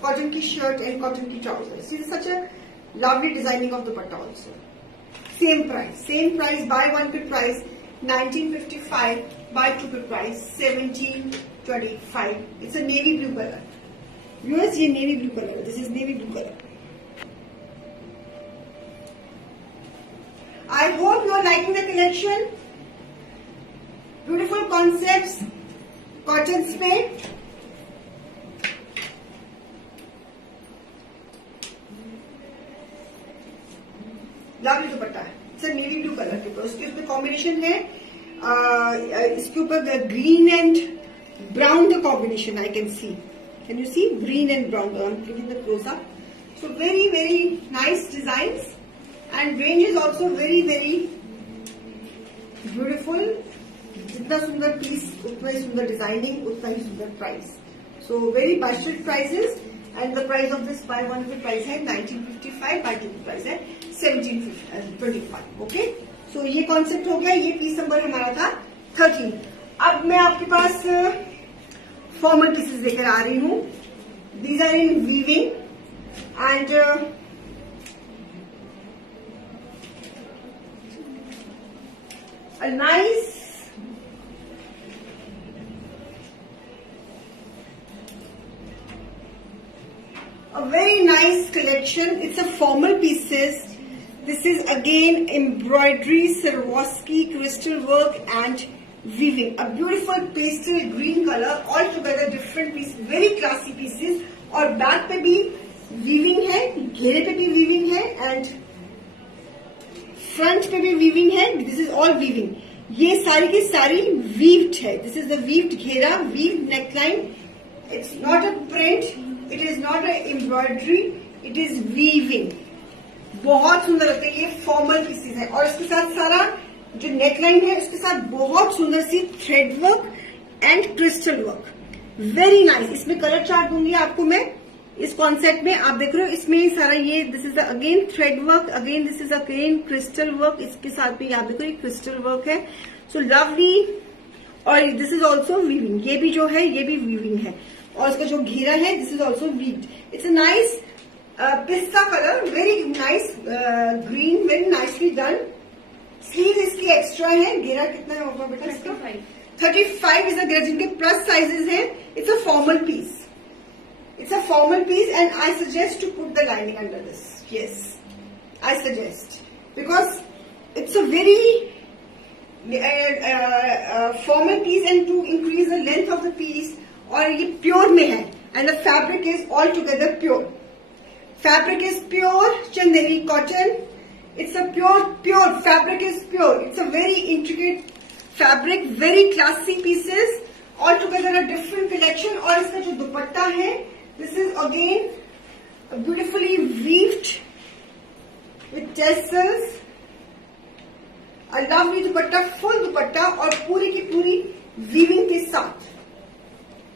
कॉटन की शर्ट एंड कॉटन की trouser. This is such a lovely designing of dupatta also. Same price. Buy one पे price 1955, buy two पे price 1725. It's a navy blue color. Viewers, ये navy blue color. This is navy blue color. I hope you are liking the collection. Beautiful concepts, cottons पे. लवली दुपट्टा है. इट्स नेवी ब्लू कलर के ऊपर, उसके ऊपर कॉम्बिनेशन है. इसके ऊपर green and brown the combination I can see. Can you see green and brown? I am taking the close up. So very nice designs and range is also very beautiful. जितना सुंदर पीस उतना ही सुंदर डिजाइनिंग, उतना ही सुंदर price. So very budgeted prices. And the price of this by one pay price है 1955, बाय टू पे प्राइस है 1725. ओके. सो ये कॉन्सेप्ट हो गया. ये पीस नंबर हमारा था 13. अब मैं आपके पास फॉर्मल पीसेस लेकर आ रही हूं. These are in weaving and a nice a very nice collection. It's a formal pieces. This is again embroidery, Swarovski, crystal work and weaving. A beautiful pastel green color, all together different pieces, very classy pieces. और बैक पे भी वीविंग है, घेरे पे भी वीविंग है एंड फ्रंट पे भी वीविंग है. This is all weaving. ये सारी की सारी वीव्ड है. दिस इज द वीव्ड घेरा, weaved neckline. It's not a print, it is not a embroidery, it is weaving. बहुत सुंदर लगता है. ये फॉर्मल पीसेस है और इसके साथ सारा जो नेकलाइन है उसके साथ बहुत सुंदर सी thread work and crystal work. Very nice. इसमें कलर चार्ट दूंगी आपको मैं. इस कॉन्सेप्ट में आप देख रहे हो, इसमें सारा ये this is again thread work, again this is again crystal work, इसके साथ भी आप देखो ये क्रिस्टल वर्क है. So lovely. और दिस इज ऑल्सो वीविंग, ये भी जो है ये भी वीविंग है. और इसका जो घेरा है this is also weaved. It's a nice pista colour, very nice green, very nicely done. Sleeve इसकी एक्स्ट्रा है. घेरा कितना होगा बेटा इसका? 35 इज अ घेरा, जिनके प्लस साइजेस है. It's a formal piece. It's a formal piece and I suggest to put the lining under this. Yes, I suggest. Because it's a very formal piece and to increase the length of the piece. और ये pure में है and the fabric is altogether pure. Fabric is pure Chanderi cotton. It's a pure fabric is pure. It's a very intricate fabric, very classy pieces. Altogether a different collection. और इसका जो दुपट्टा है, this is again beautifully weaved with tassels. A lovely dupatta, full दुपट्टा और पूरी की पूरी weaving के साथ.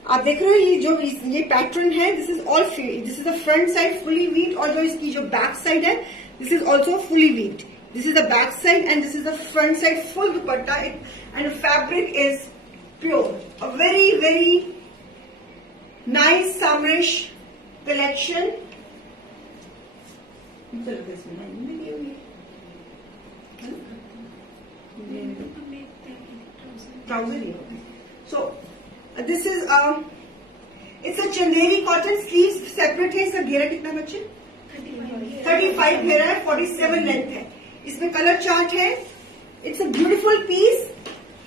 आप देख रहे हो ये जो ये पैटर्न है, this is all this is the front side fully weaved और जो इसकी जो back side है, this is also fully weaved. This is the back side and this is the front side full dupatta and the fabric is pure. A very very nice summerish collection. So this is it's a Chanderi cotton. Sleeves separate है. इसका घेरा कितना बच्चे? 35 घेरा है, 47 लेंथ है. इसमें कलर चार्ट है. It's a beautiful piece.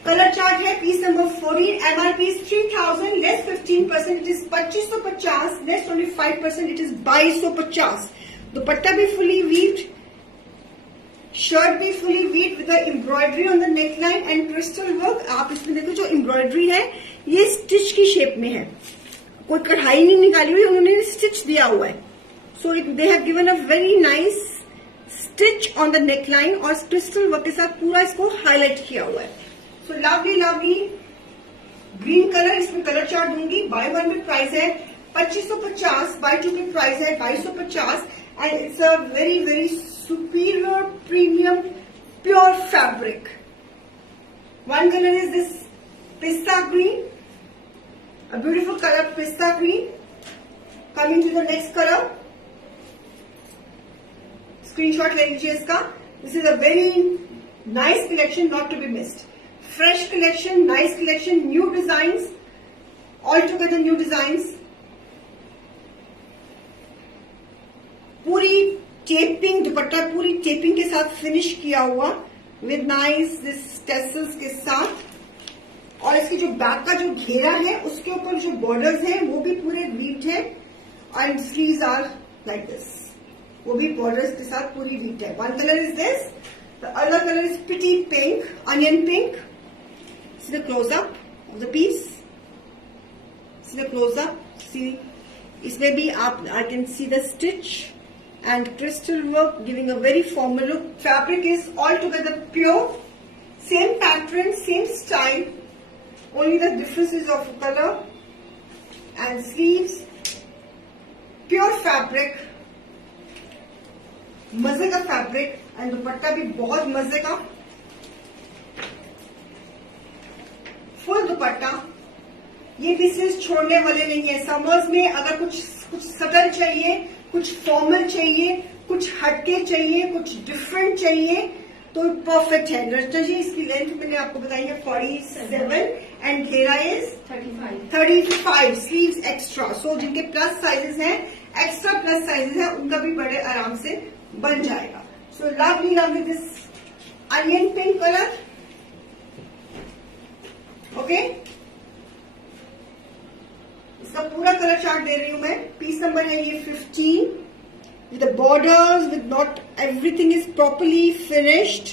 Colour chart है. Piece number 14. MRP is 3000 less 15%. It is 2550 less 25%. It is 2250. Dupatta भी फुली वीव्ड, शर्ट भी fully weaved with the embroidery on the neck line and crystal work. आप इसमें देखो जो एम्ब्रॉयडरी है ये स्टिच की शेप में है. कोई कढ़ाई नहीं निकाली हुई, उन्होंने स्टिच दिया हुआ है. So they have given a very nice stitch on the neck line और क्रिस्टल वर्क के साथ पूरा इसको हाईलाइट किया हुआ है. So lovely lovely green colour. इसमें कलर चार्ट दूंगी. बाय वन में प्राइस है 2550, बाय टू में प्राइस है 2250 and it's a very very superior premium pure fabric. One colour is this pista green, a beautiful color pista green. Coming to the next color, screenshot ले लीजिए इसका. This is a very nice collection, not to be missed. Fresh collection, nice collection, new designs, altogether new designs. पूरी टेपिंग दुपट्टा पूरी टेपिंग के साथ फिनिश किया हुआ with nice this tassels के साथ. और इसकी जो बैक का जो घेरा है उसके ऊपर जो बॉर्डर्स हैं वो भी पूरे वीव्ड है and sleeves are like this. वो भी बॉर्डर्स के साथ पूरी वीव्ड है. One colour is this, the other colour is pretty pink, onion pink. See the closeup of the piece. See the closeup. See इसमें भी आप I can see the stitch and crystal work giving a very formal look. Fabric is all together pure. Same pattern, same style. Only the difference is of color and sleeves. Pure fabric, मजे का फैब्रिक एंड दुपट्टा भी बहुत मजे का. फुल दुपट्टा. ये पीसेस छोड़ने वाले नहीं है. समर्स में अगर कुछ सटल चाहिए, कुछ फॉर्मल चाहिए, कुछ हटके चाहिए, कुछ डिफरेंट चाहिए तो परफेक्ट है. रचना जी इसकी लेंथ मैंने आपको बताई है 47 एंड घेरा इज 35. Sleeves extra. सो जिनके प्लस साइजेस हैं, एक्स्ट्रा प्लस साइजेस हैं, उनका भी बड़े आराम से बन जाएगा. So lovely lovely this onion pink colour. Okay, इसका पूरा कलर चार्ट दे रही हूं मैं. पीस नंबर है ये 15. With the borders, with not everything is properly finished.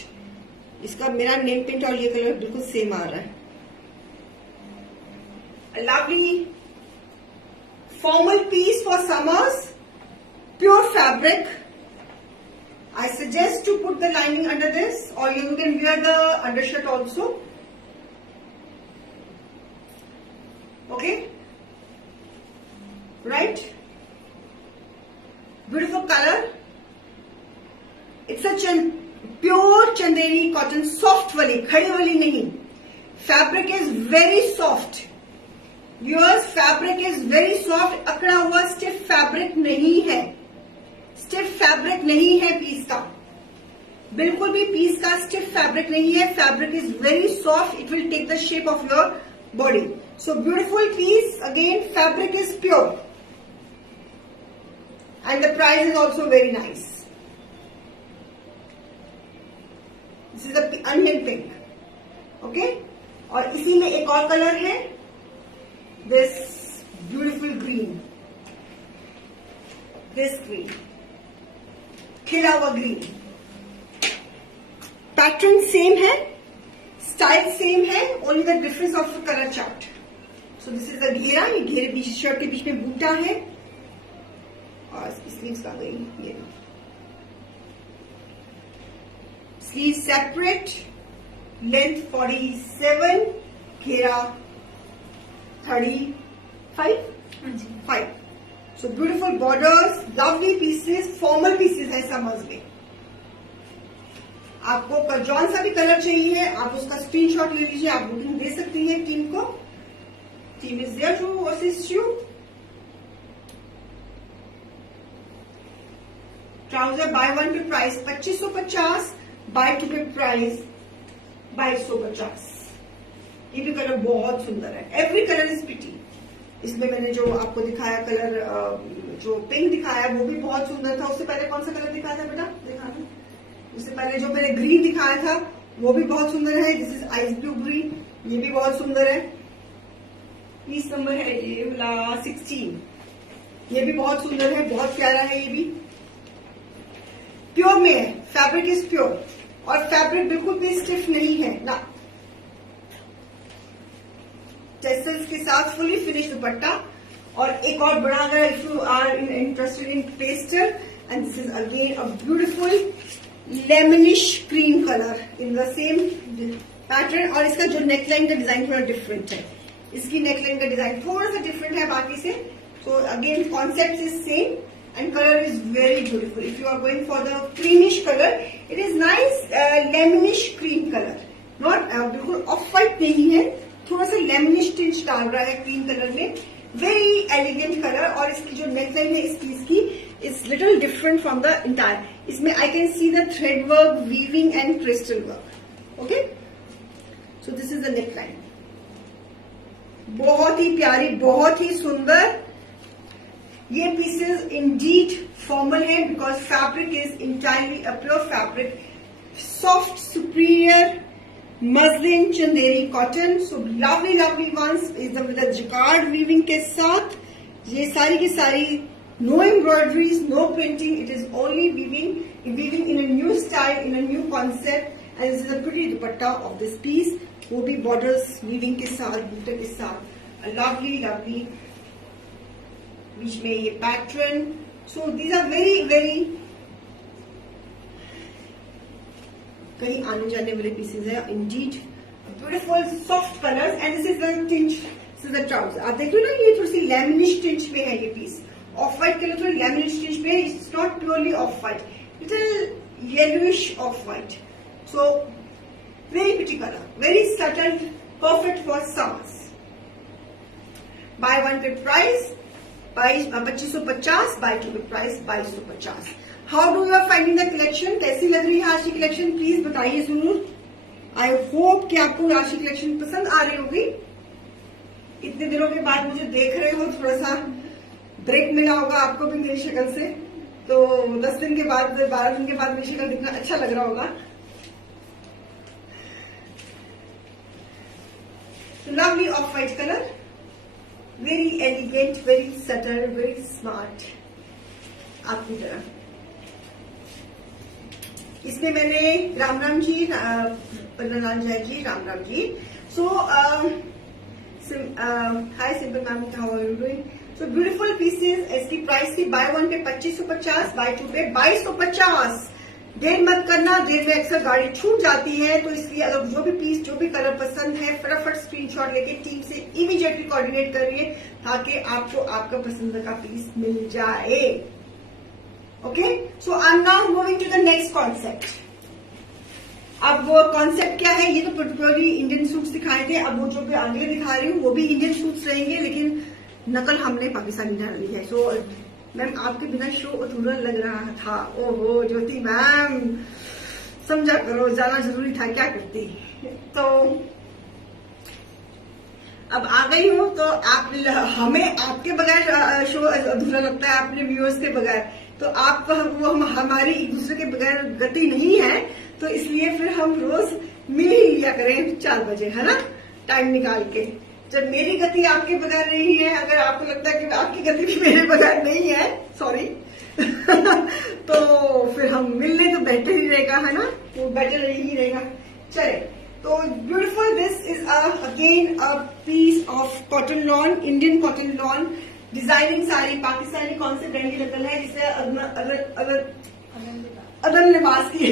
इसका मेरा नेम पेंट और ये कलर बिल्कुल सेम आ रहा है. A lovely formal piece for summers, pure fabric. I suggest to put the lining under this, or you can wear the undershirt also. Okay, right? Beautiful colour, it's a pure Chanderi cotton, soft वाली, खड़ी वाली नहीं। Fabric is very soft viewers, fabric is very soft, अकड़ा हुआ स्टिफ फैब्रिक नहीं है, स्टिफ फैब्रिक नहीं है पीस का, बिल्कुल भी पीस का स्टिफ फैब्रिक नहीं है। Fabric is very soft, it will take the shape of your body. So beautiful piece, again fabric is pure and the price is also very nice. This is the onion pink, okay. और इसी में एक और कलर है, this beautiful green, this green, खिला हुआ ग्रीन। पैटर्न सेम है, स्टाइल सेम है, only the difference of colour chart. So this is the घेरा, ये घेरे बीच, शर्ट के बीच में बूटा है और स्लीव्स आ गई, ये स्लीव सेपरेट, लेंथ 47, घेरा 35। So beautiful borders, lovely pieces, formal pieces है समर्स में। आपको जौन सा भी कलर चाहिए आप उसका स्क्रीनशॉट ले लीजिए, आप बुकिंग दे सकती हैं टीम को। Team is there to assist you. Trouser buy one pay price 2550, buy two pay price 2250। ये भी कलर बहुत सुंदर है, एवरी कलर इज प्रिटी। इसमें मैंने जो आपको दिखाया कलर, जो पिंक दिखाया वो भी बहुत सुंदर था। उससे पहले कौन सा कलर दिखाया था बेटा, दिखाना। उससे पहले जो मैंने ग्रीन दिखाया था वो भी बहुत सुंदर है, this is ice blue green, ये भी बहुत सुंदर है। पीस नंबर है ये वाला 16, ये भी बहुत सुंदर है, बहुत प्यारा है। ये भी प्योर में है, फैब्रिक इज प्योर और फैब्रिक बिल्कुल भी स्टिफ नहीं है ना। टेसल्स के साथ फुली फिनिश दुपट्टा। और एक और बड़ा, अगर if you are interested in pastel, and this is again a beautiful lemonish cream colour in the same pattern. और इसका जो नेकलाइन का डिजाइन थोड़ा डिफरेंट है, इसकी नेकलाइन का डिजाइन थोड़ा सा डिफरेंट है बाकी से। So again concept is same and colour is very beautiful. If you are going for the creamish colour, it is nice lemonish cream colour, not बिल्कुल ऑफ व्हाइट नहीं है, थोड़ा सा लेमनिश टिंच डाल रहा है क्रीम कलर में, वेरी एलिगेंट कलर। और इसकी जो नेकलाइन है इस पीस की is little different from the entire. इसमें I can see the thread work, weaving and crystal work, okay. So this is the neckline, बहुत ही प्यारी, बहुत ही सुंदर। ये पीसेस इंडीड फॉर्मल है because fabric is entirely a pure fabric, soft superior muslin Chanderi cotton. So lovely lovely ones is with jacquard weaving के साथ। ये सारी की सारी no embroideries, no printing, it is only weaving in a new style, in a new concept. And this is a pretty dupatta of this piece, वो भी बॉर्डर्स वीविंग के साथ, बूटे के साथ, लवली लवली, बीच में ये pattern. So these are very very कहीं आने जाने वाले पीसेज है indeed, beautiful soft colours. And this is the tinge, this is the trouser. आप देख रहे हो ना, ये थोड़ी सी लेमनिश टिंच पे है ये पीस, ऑफ व्हाइट के लिए थोड़ी लेमनिश टिंच पे है। It's not purely off white, little yellowish off white. So very pretty colour, very subtle, perfect for summers. Buy one pay price 2550, buy two pay price 2250। How do you are finding the collection, कैसी लग रही है आज की कलेक्शन, प्लीज बताइए जरूर। आई होप कि आपको आज की कलेक्शन पसंद आ रही होगी। इतने दिनों के बाद मुझे देख रहे हो, थोड़ा सा ब्रेक मिला होगा आपको भी मेरी शक्ल से, तो 10 दिन के बाद, 12 दिन के बाद मेरी शक्ल कितना अच्छा लग रहा होगा। Lovely off white colour, very elegant, very subtle, very smart आपकी तरह। इसमें मैंने Ram Ram ji, Pannalal Jai ji, Ram Ram ji. So hi simple ma'am, how are you doing. So beautiful pieces. इसकी प्राइस थी buy one pay 2550, buy two पे 2250। देर मत करना, देर में अक्सर गाड़ी छूट जाती है, तो इसलिए अगर जो भी पीस, जो भी कलर पसंद है, फटाफट स्क्रीनशॉट लेके टीम से इमीडिएटली कोऑर्डिनेट करिए ताकि आपको आपका पसंद का पीस मिल जाए। Okay, so I am now moving to the next concept. अब वो कॉन्सेप्ट क्या है, ये तो पर्टिकुलरली इंडियन सूट्स दिखाए थे. अब वो जो भी आगे दिखा रही हूँ वो भी इंडियन सूट्स रहेंगे, लेकिन नकल हमने पाकिस्तानी डाली है. सो मैम आपके बिना शो अधूरा लग रहा था. ओहो ज्योति मैम, समझा करो, जाना जरूरी था, क्या करती. तो अब आ गई हूँ, तो आप हमें आपके बगैर शो अधूरा लगता है, अपने व्यूअर्स के बगैर. तो आप वो हमारी एक दूसरे के बगैर गति नहीं है, तो इसलिए फिर हम रोज मिल ही लिया करें 4 बजे, है ना, टाइम निकाल के. जब मेरी गति आपके बगैर नहीं है, अगर आपको लगता है कि आपकी गति भी मेरे बगैर नहीं है, सॉरी तो फिर हम मिल लें तो बेटर ही रहेगा, है ना, वो बेटर ही रहेगा. चले, तो beautiful, this is again a piece of cotton lawn, Indian cotton lawn designing sari. Pakistani कौन से ब्रांड की नकल है, जिसे अदन लिबास की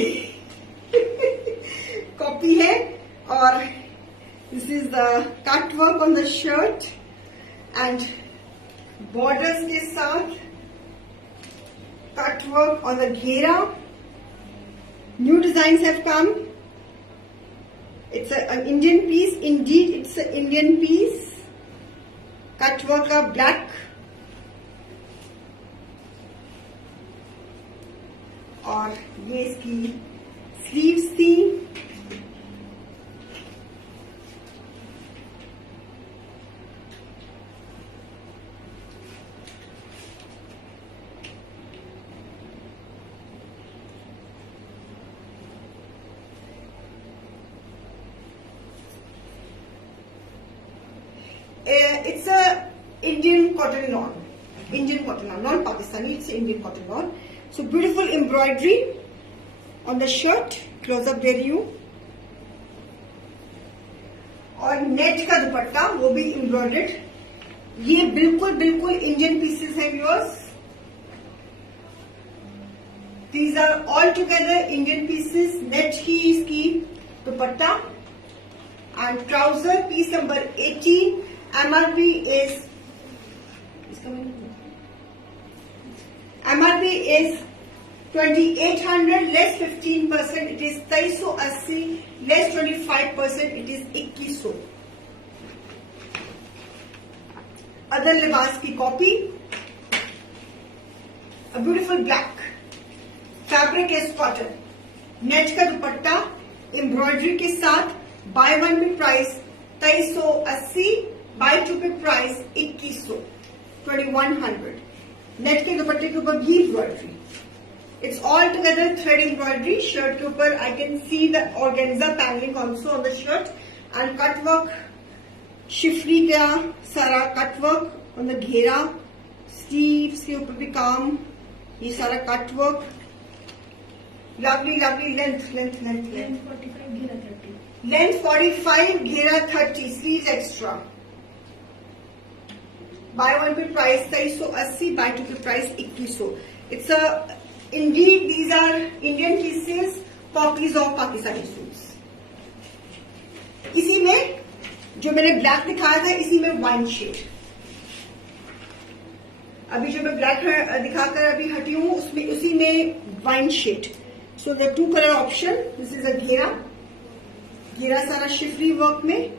कॉपी है. और this is the cut work on the shirt and borders के साथ कट वर्क ऑन द घेरा. New designs have come. It's an Indian piece. Indeed, it's an Indian piece. Cut work का black. और ये इसकी स्लीव्स थी. It's a Indian cotton lawn. Indian cotton lawn, not Pakistani. It's Indian cotton lawn. So beautiful embroidery on the shirt. Close up there you. और नेट का दुपट्टा वो भी एम्ब्रॉयडर्ड. ये बिल्कुल बिल्कुल इंडियन पीसेस है viewers. These are all together Indian pieces. Net की इसकी दुपट्टा and trouser piece number 18. MRP is MRP is 2800 less 15%. It is 2380 less 25%. It is 2100. Other Libas की copy. A beautiful black. Fabric is cotton. Net का दुपट्टा एम्ब्रॉयडरी के साथ. Buy one pay price 2380, buy two pay price 2100, 2100. Net के दुपट्टे के ऊपर भी embroidery. It's all together thread embroidery. Shirt के ऊपर I can see the organza panelling also on the shirt and cut work. Schiffli का सारा cut work on the ghera. Sleeves के ऊपर भी काम, ये सारा cut work. Lovely lovely length length length length 45 घेरा 30. लेंथ 45 घेरा 30. Sleeves extra. Buy one pay price 2380, buy two pay price 2100. It's a indeed these are Indian pieces, copies of Pakistani suits. इसी में जो मैंने ब्लैक दिखाया था, इसी में वाइन शेड. अभी जो मैं ब्लैक दिखाकर अभी हटी हूं, उसमें उसी में wine shade. So the 2 colour option. This is a घेरा. घेरा सारा शिफरी वर्क में.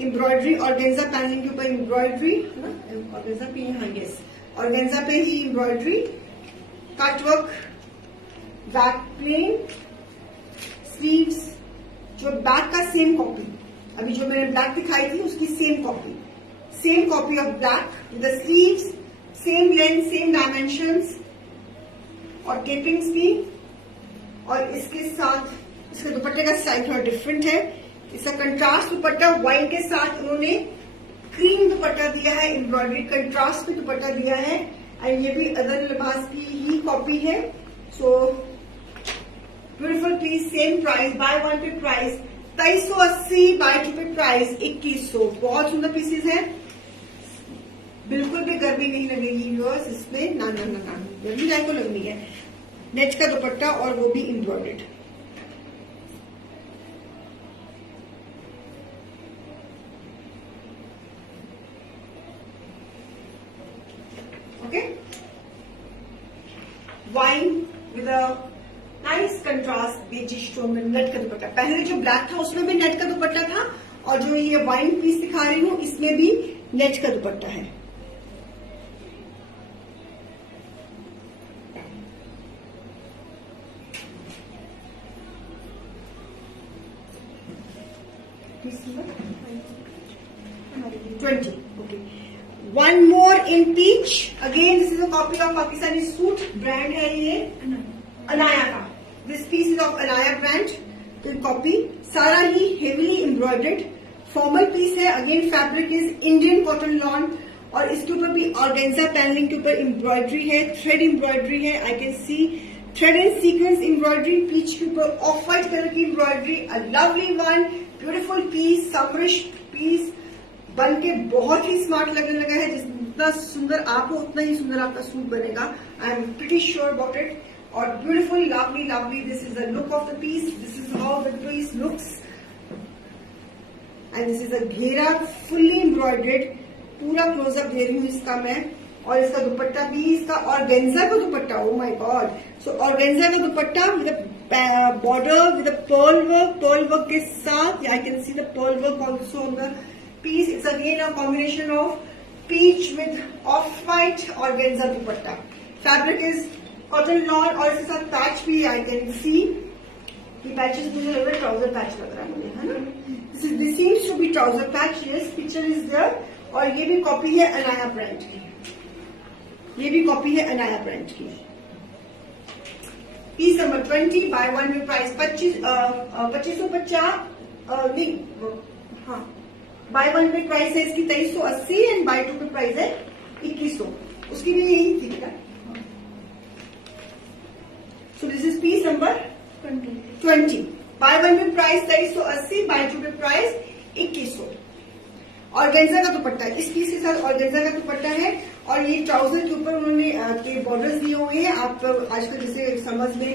एम्ब्रॉयडरी ऑर्गेन्जा पैनलिंग के ऊपर एम्ब्रॉयडरी है ना. ऑर्गेन्जा पे, हाँ यस, ऑर्गेन्जा पे ही embroidery. Cut work, back plain, sleeves. जो बैक का सेम कॉपी, अभी जो मैंने ब्लैक दिखाई थी उसकी same copy. Same copy of black with the sleeves, same length, same dimensions और केपिंग्स भी. और इसके साथ इसके दुपट्टे का स्टाइल थोड़ा डिफरेंट है. इसका कंट्रास्ट दुपट्टा वाइन के साथ उन्होंने क्रीम दुपट्टा दिया है. एम्ब्रॉयडरी कंट्रास्ट में दुपट्टा दिया है. एंड ये भी अदर लिबास की ही कॉपी है. So beautiful piece. Same price, buy one pay price 2380, buy two pay price 2100. बहुत सुंदर पीसेस है. बिल्कुल भी गर्मी नहीं लगेगी व्यूअर्स इसमें. ना ना ना ना, गर्मी जाए को लगनी है. नेट का दुपट्टा और वो भी embroidered. Okay, wine with a nice contrast beigeish tone में नेट का दुपट्टा। पहले जो ब्लैक था उसमें भी नेट का दुपट्टा था, और जो ये वाइन पीस दिखा रही हूं इसमें भी नेट का दुपट्टा है। $20. Okay. One more in peach. Again, this is a copy of Pakistani suit. Brand है ये अनाया का. This piece is of Anaya brand. तो कॉपी सारा ही heavily embroidered. Formal piece है. Again, fabric is Indian cotton lawn. और इसके ऊपर भी ऑर्गेन्जा पैनलिंग के ऊपर एम्ब्रॉयडरी है, थ्रेड एम्ब्रॉयडरी है. I can see thread and sequence embroidery. Peach के ऊपर ऑफ व्हाइट कलर की embroidery. A lovely one, beautiful piece, summerish piece बन के बहुत ही स्मार्ट लगने लगा है. जितना सुंदर आप हो उतना ही सुंदर आपका सूट बनेगा. I am pretty sure about it. और beautiful, lovely lovely. This is the look of the piece. This is how the piece looks. And this is a ghera fully embroidered. पूरा क्लोजअप दे रही हूँ इसका मैं. और इसका दुपट्टा भी इसका ऑर्गेन्जा का dupatta. Oh my God. So organza का dupatta with border with pearl work के साथ. I can see the pearl work also on the piece. It's again a combination of peach with off-white organza dupatta. Fabric is cotton lawn और इसके साथ पैच भी I can see. ये पैचेस मुझे लग रहा है ट्राउजर पैच लग रहा है मुझे, है ना. This seems to be trouser patch. Yes, picture is there. और ये भी कॉपी है अनाया ब्रांड की. ये भी कॉपी है अनाया ब्रांड की. Piece number 20. बाय वन में प्राइस 2550. नहीं, हाँ, बाय वन पे प्राइस है इसकी 2380 and bye two pay price है 2100. उसकी भी यही थी क्या. सो this is piece number 20. Buy one pay price 2380, buy two pay price 2100. Organza का दुपट्टा. इस पीस के साथ ऑर्गेन्जा का दुपट्टा है. और ये ट्राउजर के ऊपर उन्होंने के बॉर्डर्स दिए हुए हैं. आप आजकल जैसे समझ में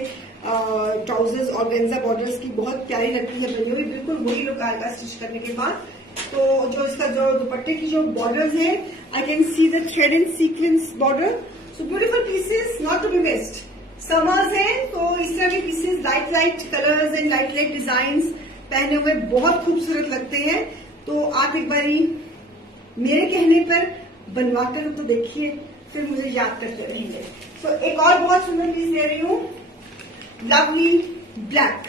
ट्राउजर्स ऑर्गेन्जा बॉर्डर्स की बहुत प्यारी लगती है बनी हुई. बिल्कुल वही लुक आएगा स्टिच करने के बाद. तो जो इसका जो दुपट्टे की जो बॉर्डर्स है, I can see the thread and sequence border. So beautiful pieces, not to be missed. Summers है तो इस तरह के pieces light colours and light design पहने हुए बहुत खूबसूरत लगते हैं. तो आप एक बारी मेरे कहने पर बनवाकर तो देखिए, फिर मुझे याद करते रहेंगे. सो एक और बहुत सुंदर पीस दे रही हूँ. Lovely black.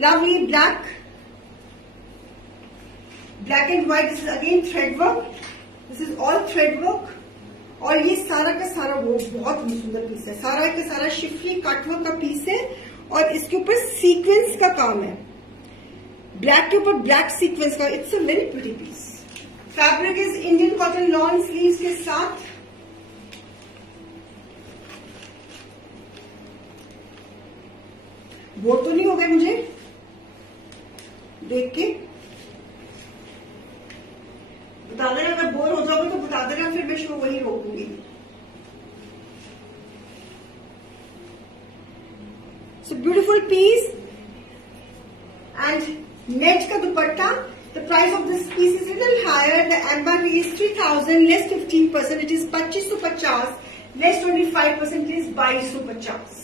Lovely black, black and white. This is again thread work. This is all thread work. और ये सारा का सारा वो बहुत ही सुंदर पीस है. सारा का सारा शिफली कटवर्क का पीस है. और इसके ऊपर सीक्वेंस का काम है. ब्लैक के ऊपर ब्लैक सीक्वेंस का. It's a very pretty piece. Fabric is Indian cotton lawn sleeves के साथ. बोर तो नहीं हो गए मुझे देख के. बता देना अगर बोर हो जाओगे तो बता देना, फिर मैं शो वही रोक दूंगी. So beautiful piece and net का dupatta. The price of this piece is little higher. The MRP is 3000 less 15%. It is 2550 less 25%. Is 2250.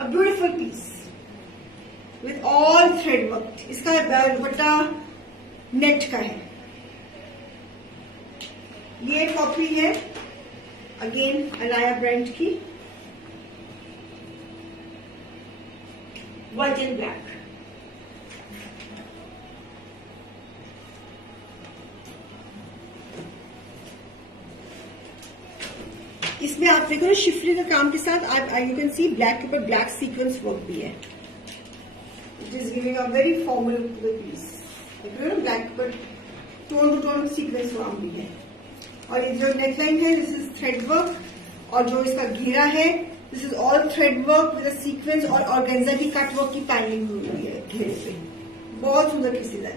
A beautiful piece with all thread work. इसका दुपट्टा नेट का है. ये कॉपी है अगेन अनाया ब्रांड की. White and black. इसमें आप देखो ना शिफली का काम के साथ आप यू कैन सी ब्लैक के ऊपर ब्लैक सीक्वेंस वर्क भी है. It is giving a very formal piece. Black के ऊपर tone to tone sequence work भी है. और ये जो नेकलाइन है दिस इज थ्रेड वर्क. और जो इसका घेरा है this is all thread work with sequence और ऑर्गेन्जा की कट वर्क की पैनलिंग हुई है घेरे पे. बहुत सुंदर पीसेज है.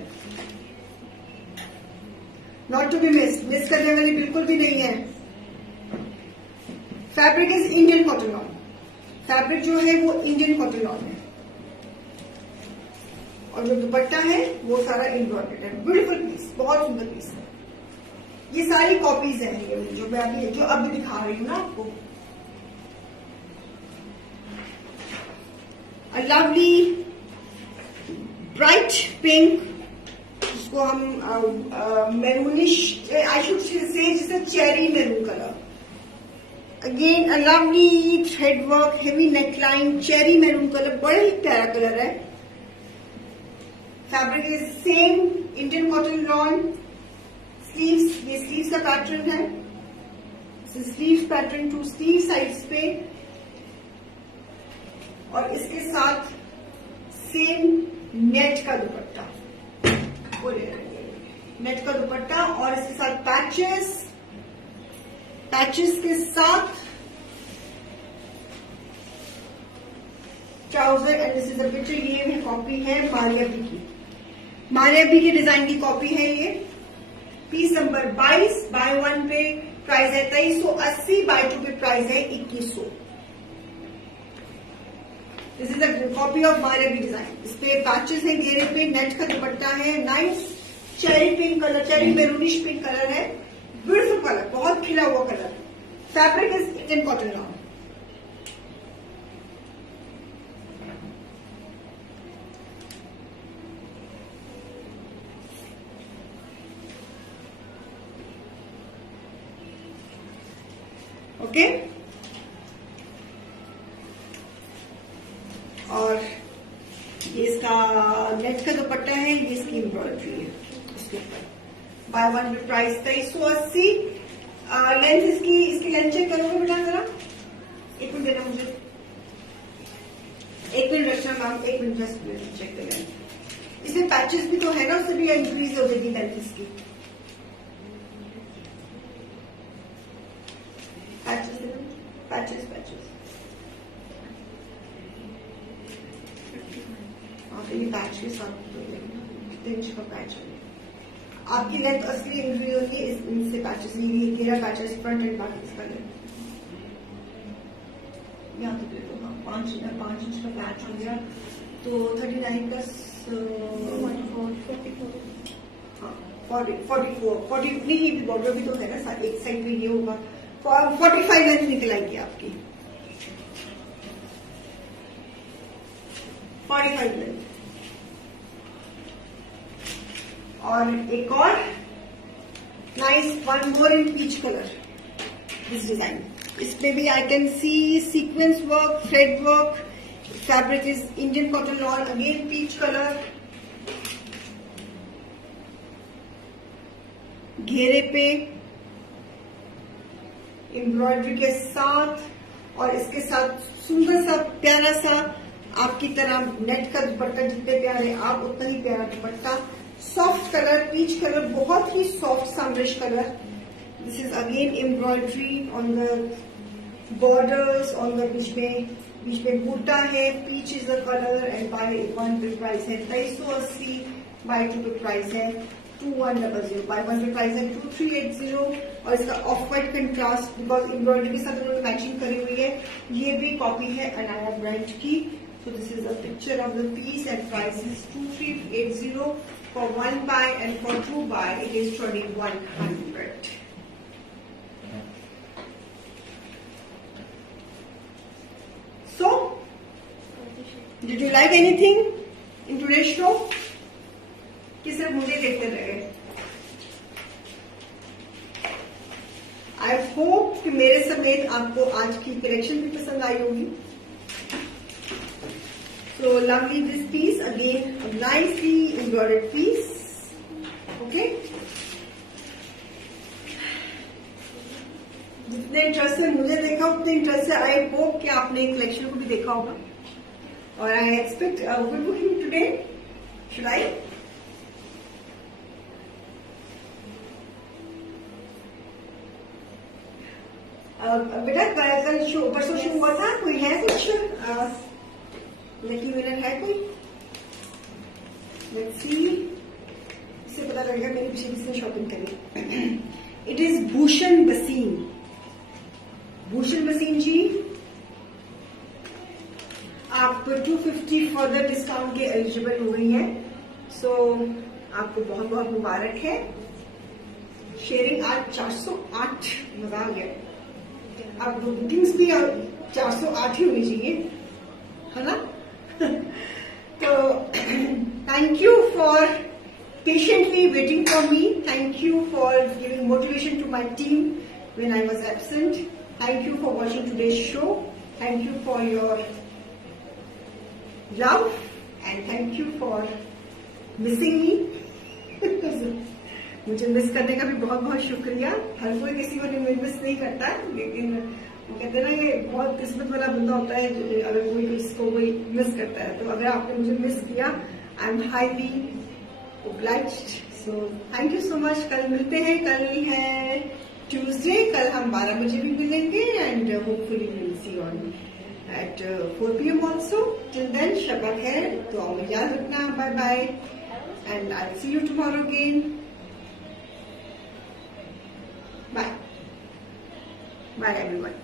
नॉट टू बी मिस करने वाली बिल्कुल भी नहीं है. Fabric is Indian cotton lawn. Fabric जो है वो इंडियन कॉटन लॉन है. और जो दुपट्टा है वो सारा एम्ब्रॉयडर्ड है. ब्यूटीफुल पीस, बहुत सुंदर पीस है. ये सारी कॉपीज हैं ये जो मैं अभी दिखा रही हूँ ना आपको. लवली ब्राइट पिंक, जिसको हम मैरूनिश, आई शुड से जिसे cherry maroon colour. Again a lovely thread work, heavy neckline, cherry maroon colour, बड़ा ही प्यारा कलर है. Fabric is same Indian cotton lawn. Sleeves, ये स्लीव्स का पैटर्न है. Sleeves pattern two sleeve sides पे, और इसके साथ सेम नेट का दुपट्टा, नेट का दुपट्टा, और इसके साथ पैचेस, पैचेस के साथ trouser. And this is a picture. ये भी कॉपी है मारियाबी की. मारियाबी की डिजाइन की कॉपी है ये. Piece number 22. बाय 1 पे प्राइस है 2380, बाय 2 पे प्राइस है 2100. This is a copy of Maria B design. इस पे पैचेस है घेरे पे, नेट का दुपट्टा है. Nice cherry pink colour, cherry maroonish pink colour है. ब्यूटीफुल कलर, बहुत खिला हुआ colour. Fabric is Indian cotton lawn. Okay. और ये इसका नेट का दुपट्टा है, ये इसकी एम्ब्रॉयडरी है इसके ऊपर. बाय 1 पे प्राइस 2380. लेंथ इसकी लेंथ चेक करोगे बेटा जरा? एक मिनट देना मुझे, एक मिनट रखना मैम, एक मिनट जस्ट चेक कर लें. इसमें पैचेस भी तो है ना, उससे भी इंक्रीज हो जाएगी लेंथ इसकी. पैचेस पैचेस ये पैच के साथ कितने इंच का पैच है. आपकी लेंथ असली इंक्रीज होती है इनसे पैचेस. ये 13 पैचेस फ्रंट एंड बैक इसका लेंथ. यहाँ तो देखो, हाँ 5 इंच का पैच हो गया, तो 39 प्लस 44 नहीं, ये भी बॉर्डर भी तो है ना, एक साइड पे ये होगा. 45 लेंथ निकल आएगी आपकी. 45 लेंथ. और एक और nice one more in peach colour. This design, इसमें भी I can see sequence work, thread work. Fabric is Indian cotton lawn. Again peach colour, घेरे पे एम्ब्रॉयडरी के साथ, और इसके साथ सुंदर सा प्यारा सा आपकी तरह नेट का दुपट्टा. जितने प्यारे आप उतना ही प्यारा दुपट्टा. सॉफ्ट कलर, पीच कलर, बहुत ही soft salmonish colour. This is again embroidery on the borders, on the बीच में बूटा है. Peach is the colour. And buy 1 पे प्राइस है 2380, बाय 2 पे प्राइस है 2100, बाय 1 पे प्राइस है 2380. और इसका of white contrast, because embroidery के साथ उन्होंने मैचिंग करी हुई है. ये भी कॉपी है अनाया ब्रांड की. So this is a picture of the piece, and price is 2380 for 1 buy, and for 2 buy it is 2100. So, did you like anything in today's show? कि सिर्फ मुझे देखते रहे? I hope कि मेरे समेत आपको आज की कलेक्शन भी पसंद आई होगी. So lovely this piece, again a nicely embroidered piece. Okay. जितने इंटरेस्ट से मुझे देखा उतने इंटरेस्ट से आई होप कि आपने कलेक्शन को भी देखा होगा. और I expect good booking today. Should I? बेटा कल शो, परसों शो हुआ था, कोई है कुछ लकी विनर है कोई? लेट्स सी, इससे पता लगेगा मेरी पीछे किसने शॉपिंग करी. इट इज भूषण बसीन. भूषण बसीन जी, आप 250 फर्दर डिस्काउंट के एलिजिबल हो गई हैं. सो आपको बहुत बहुत मुबारक है. शेयरिंग आज 408, मजा आ गया. अब बुकिंग्स भी 408 ही होनी चाहिए, है ना? for patiently waiting for me. Thank you for giving motivation to my team when I was absent. Thank you for watching today's show. Thank you for your love and thank you for missing me. मुझे मिस करने का भी बहुत बहुत शुक्रिया. हर कोई किसी को मिस नहीं करता, लेकिन वो कहते हैं ना ये बहुत किस्मत वाला बंदा होता है अगर कोई किसको कोई मिस करता है. तो अगर आपने मुझे मिस किया, I am highly obliged. So thank you so much. कल मिलते हैं. कल है ट्यूसडे. कल हम 12 बजे भी मिलेंगे and hopefully will see on at 4 PM also. Till then, शब्बा खैर. तो आओ याद रखना. Bye bye and I'll see you tomorrow again. Bye. Bye everyone.